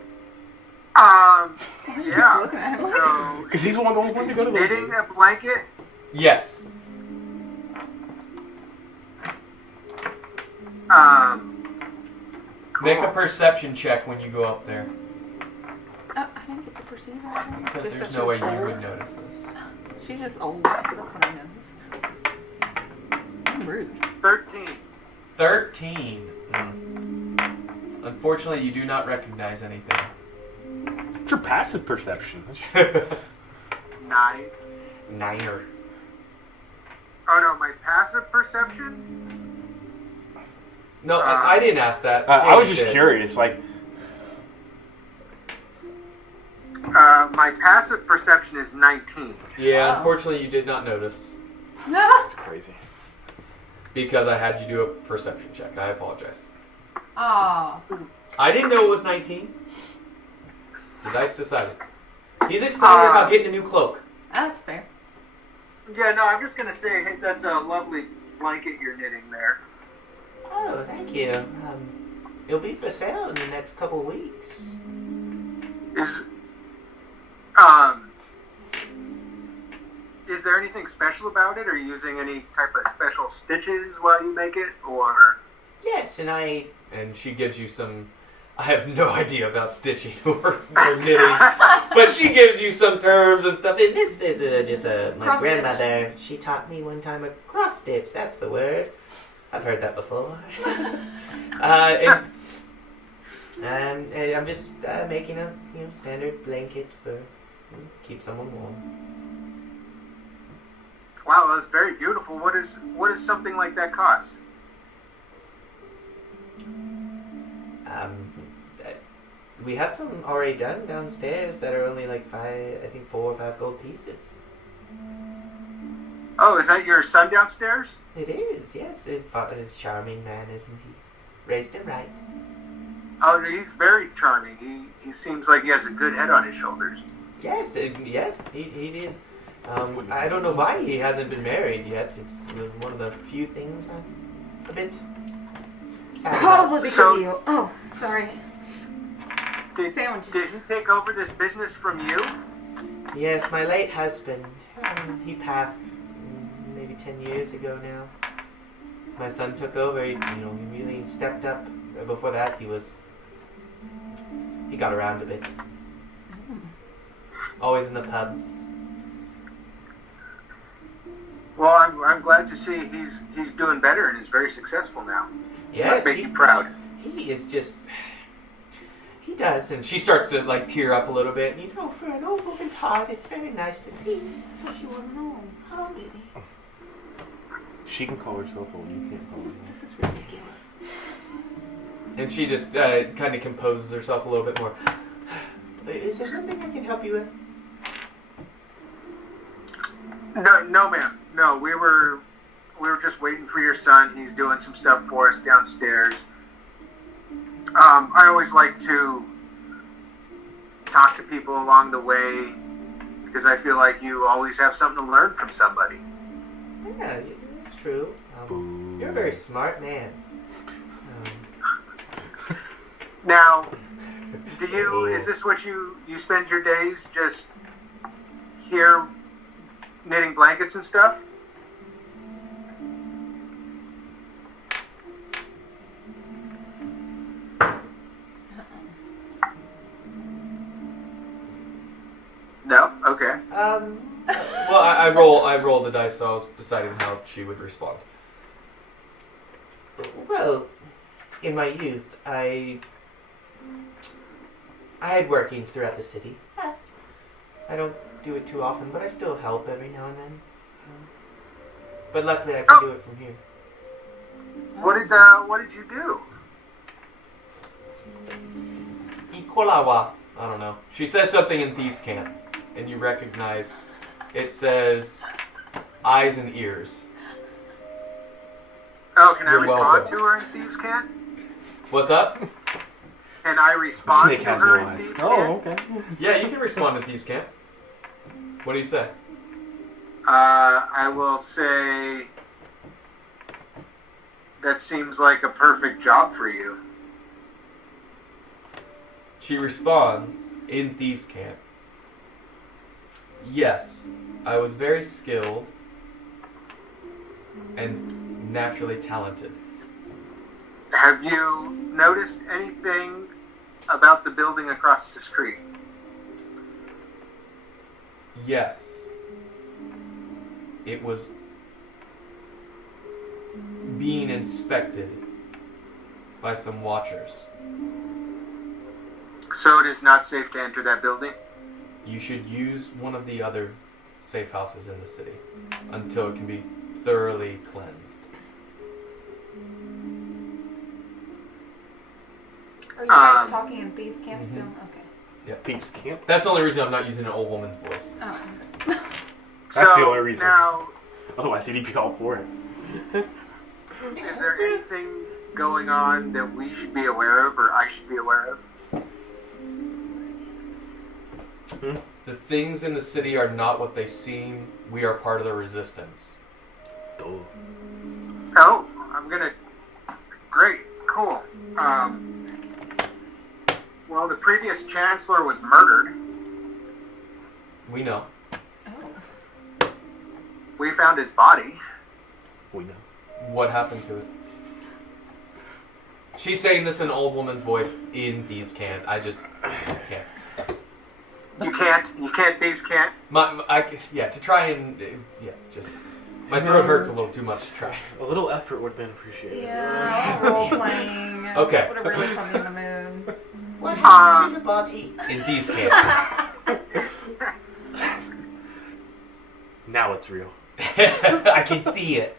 Yeah. Looking at him like- So Because he's the one going to go to the knitting a blanket. Yes. Cool. Make a perception check when you go up there. Oh, I didn't get to perceive that. Because Just there's that no way she's you old. would notice this. She's just old. That's what I noticed. I'm rude. 13. 13. Unfortunately, you do not recognize anything. What's your passive perception? 9. Niner. Oh no, my passive perception. No, I didn't ask that. I was James just did. curious. Like, My passive perception is 19. Yeah, Wow. unfortunately, you did not notice. it's crazy. Because I had you do a perception check. I apologize. Aw. I didn't know it was 19. The dice decided. He's excited about getting a new cloak. That's fair. Yeah, no, I'm just gonna say, hey, that's a lovely blanket you're knitting there. Oh, thank you. It'll be for sale in the next couple of weeks. Is there anything special about it? Are you using any type of special stitches while you make it, or? Yes, And she gives you some... I have no idea about stitching or knitting. But she gives you some terms and stuff. this is just my Cross grandmother. She taught me one time a cross stitch. That's the word. I've heard that before. And I'm just making a standard blanket for keep someone warm. Wow, that's very beautiful. What is something like that cost? We have some already done downstairs that are only like 4 or 5 gold pieces. Oh, is that your son downstairs? It is, yes. Father is a charming man, isn't he? Raised him right. Oh, he's very charming. He seems like he has a good head on his shoulders. Yes, yes, he is. I don't know why he hasn't been married yet. It's one of the few things I'm a bit sad Probably about. because So- of you. Oh, sorry. Sandwiches. Did he take over this business from you? Yes, my late husband. He passed maybe 10 years ago now. My son took over. He really stepped up. Before that, he got around a bit. Always in the pubs. Well, I'm glad to see he's doing better and is very successful now. Yes, Must make you proud. He is just. He does, and she starts to like tear up a little bit. For an old woman's heart, it's very nice to see. I thought she wasn't home. Oh, sweetie. She can call herself old. You can't call her old. This is ridiculous. And she just kind of composes herself a little bit more. Is there something I can help you with? No, ma'am. No, we were just waiting for your son. He's doing some stuff for us downstairs. I always like to talk to people along the way because I feel like you always have something to learn from somebody. Yeah, it's true. You're a very smart man. Now, is this what you spend your days just here knitting blankets and stuff? No? Okay. Well, I roll the dice, so I was deciding how she would respond. Well, in my youth, I had workings throughout the city. I don't do it too often, but I still help every now and then. But luckily, I can do it from here. What did you do? Ikolawa. I don't know. She says something in Thieves' Camp, and you recognize it says eyes and ears. Oh, can I You're respond welcome. to her in Thieves' Camp? What's up? Can I respond Snake to has her no in eyes. Thieves' Oh, Camp? okay. Yeah, you can respond to Thieves' Camp. What do you say? I will say that seems like a perfect job for you. She responds in Thieves' Camp. Yes, I was very skilled and naturally talented. Have you noticed anything about the building across the street? Yes. It was being inspected by some watchers. So it is not safe to enter that building? You should use one of the other safe houses in the city until it can be thoroughly cleansed. Are you guys talking in Thieves' Camp still? Okay. Thieves Camp. That's the only reason I'm not using an old woman's voice. Oh. That's the only reason. Now, Otherwise, he'd be all for it. is there anything going on that we should be aware of or I should be aware of? The things in the city are not what they seem. We are part of the resistance. Oh. Oh, great, cool. Well, the previous chancellor was murdered. We know. We found his body. We know. What happened to it? She's saying this in an old woman's voice in Thieves' Camp. I just can't. You can't, Thieves can't. To try and, just, my throat hurts a little too much to try. A little effort would have been appreciated. Yeah, role playing. Okay. Would have really put me in the mood. What happened to the body? In Thieves' Camp. Now it's real. I can see it.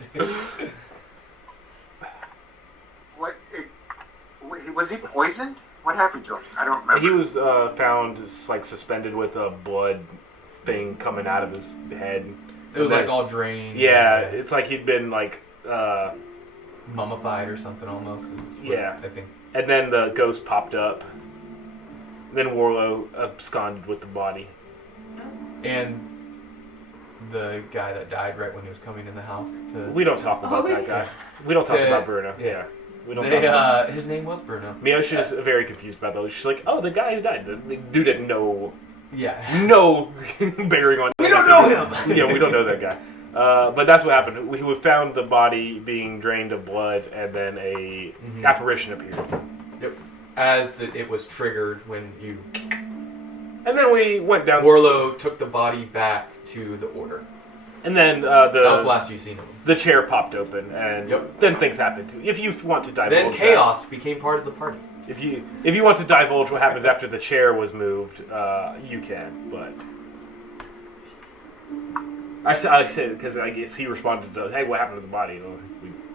Was he poisoned? What happened to him? I don't remember. He was found suspended with a blood thing coming out of his head. It was like all drained. Yeah, it's like he'd been like mummified or something almost. Yeah, I think. And then the ghost popped up. Then Warlow absconded with the body. And the guy that died right when he was coming in the house. We don't talk about that guy. We don't talk about Bruno. Yeah. We don't talk about his name was Bruno. Miosha's very confused about that. She's like, oh, the guy who died. The dude didn't know. Yeah. No bearing on. We don't know him! Yeah, we don't know that guy. But that's what happened. We found the body being drained of blood, and then a apparition appeared. Yep. As it was triggered when you... And then we went down... Warlow took the body back to the Order. And then that was the last you've seen of him. The chair popped open, and then things happened too. If you want to divulge then chaos became part of the party. If you want to divulge what happens after the chair was moved, you can, but... I said because I guess he responded to, hey, what happened to the body?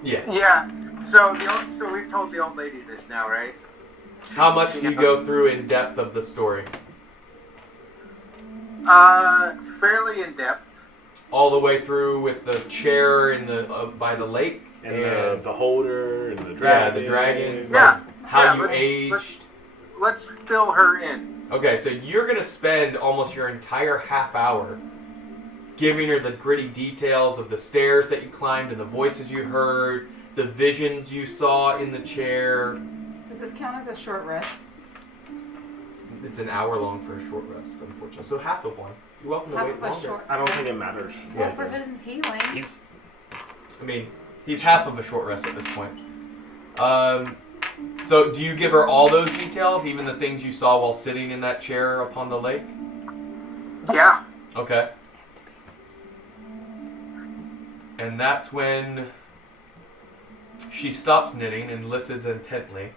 Yeah. Yeah. So we've told the old lady this now, right? How much do you go through in depth of the story? Fairly in depth. All the way through with the chair in the by the lake and the holder and the dragon. Yeah, the dragons. Yeah. How you aged. Let's fill her in. Okay, so you're gonna spend almost your entire half hour giving her the gritty details of the stairs that you climbed and the voices you heard, the visions you saw in the chair. Does this count as a short rest? It's an hour long for a short rest, unfortunately. So half of one. You're welcome to wait longer. I don't think it matters. Well, for his healing. He's half of a short rest at this point. So do you give her all those details, even the things you saw while sitting in that chair upon the lake? Yeah. Okay. And that's when she stops knitting and listens intently.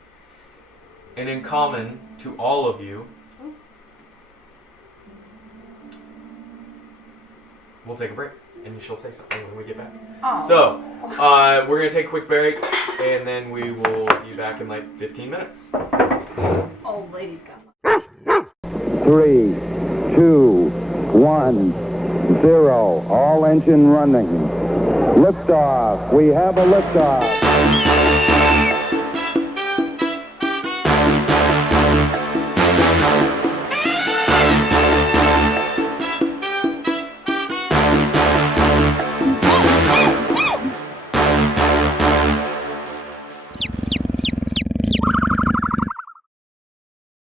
And in common to all of you, we'll take a break, and she'll say something when we get back. Oh. So, we're going to take a quick break, and then we will see you back in like 15 minutes. Old lady's got 3, 2, 1, 0. All engine running. Liftoff. We have a liftoff.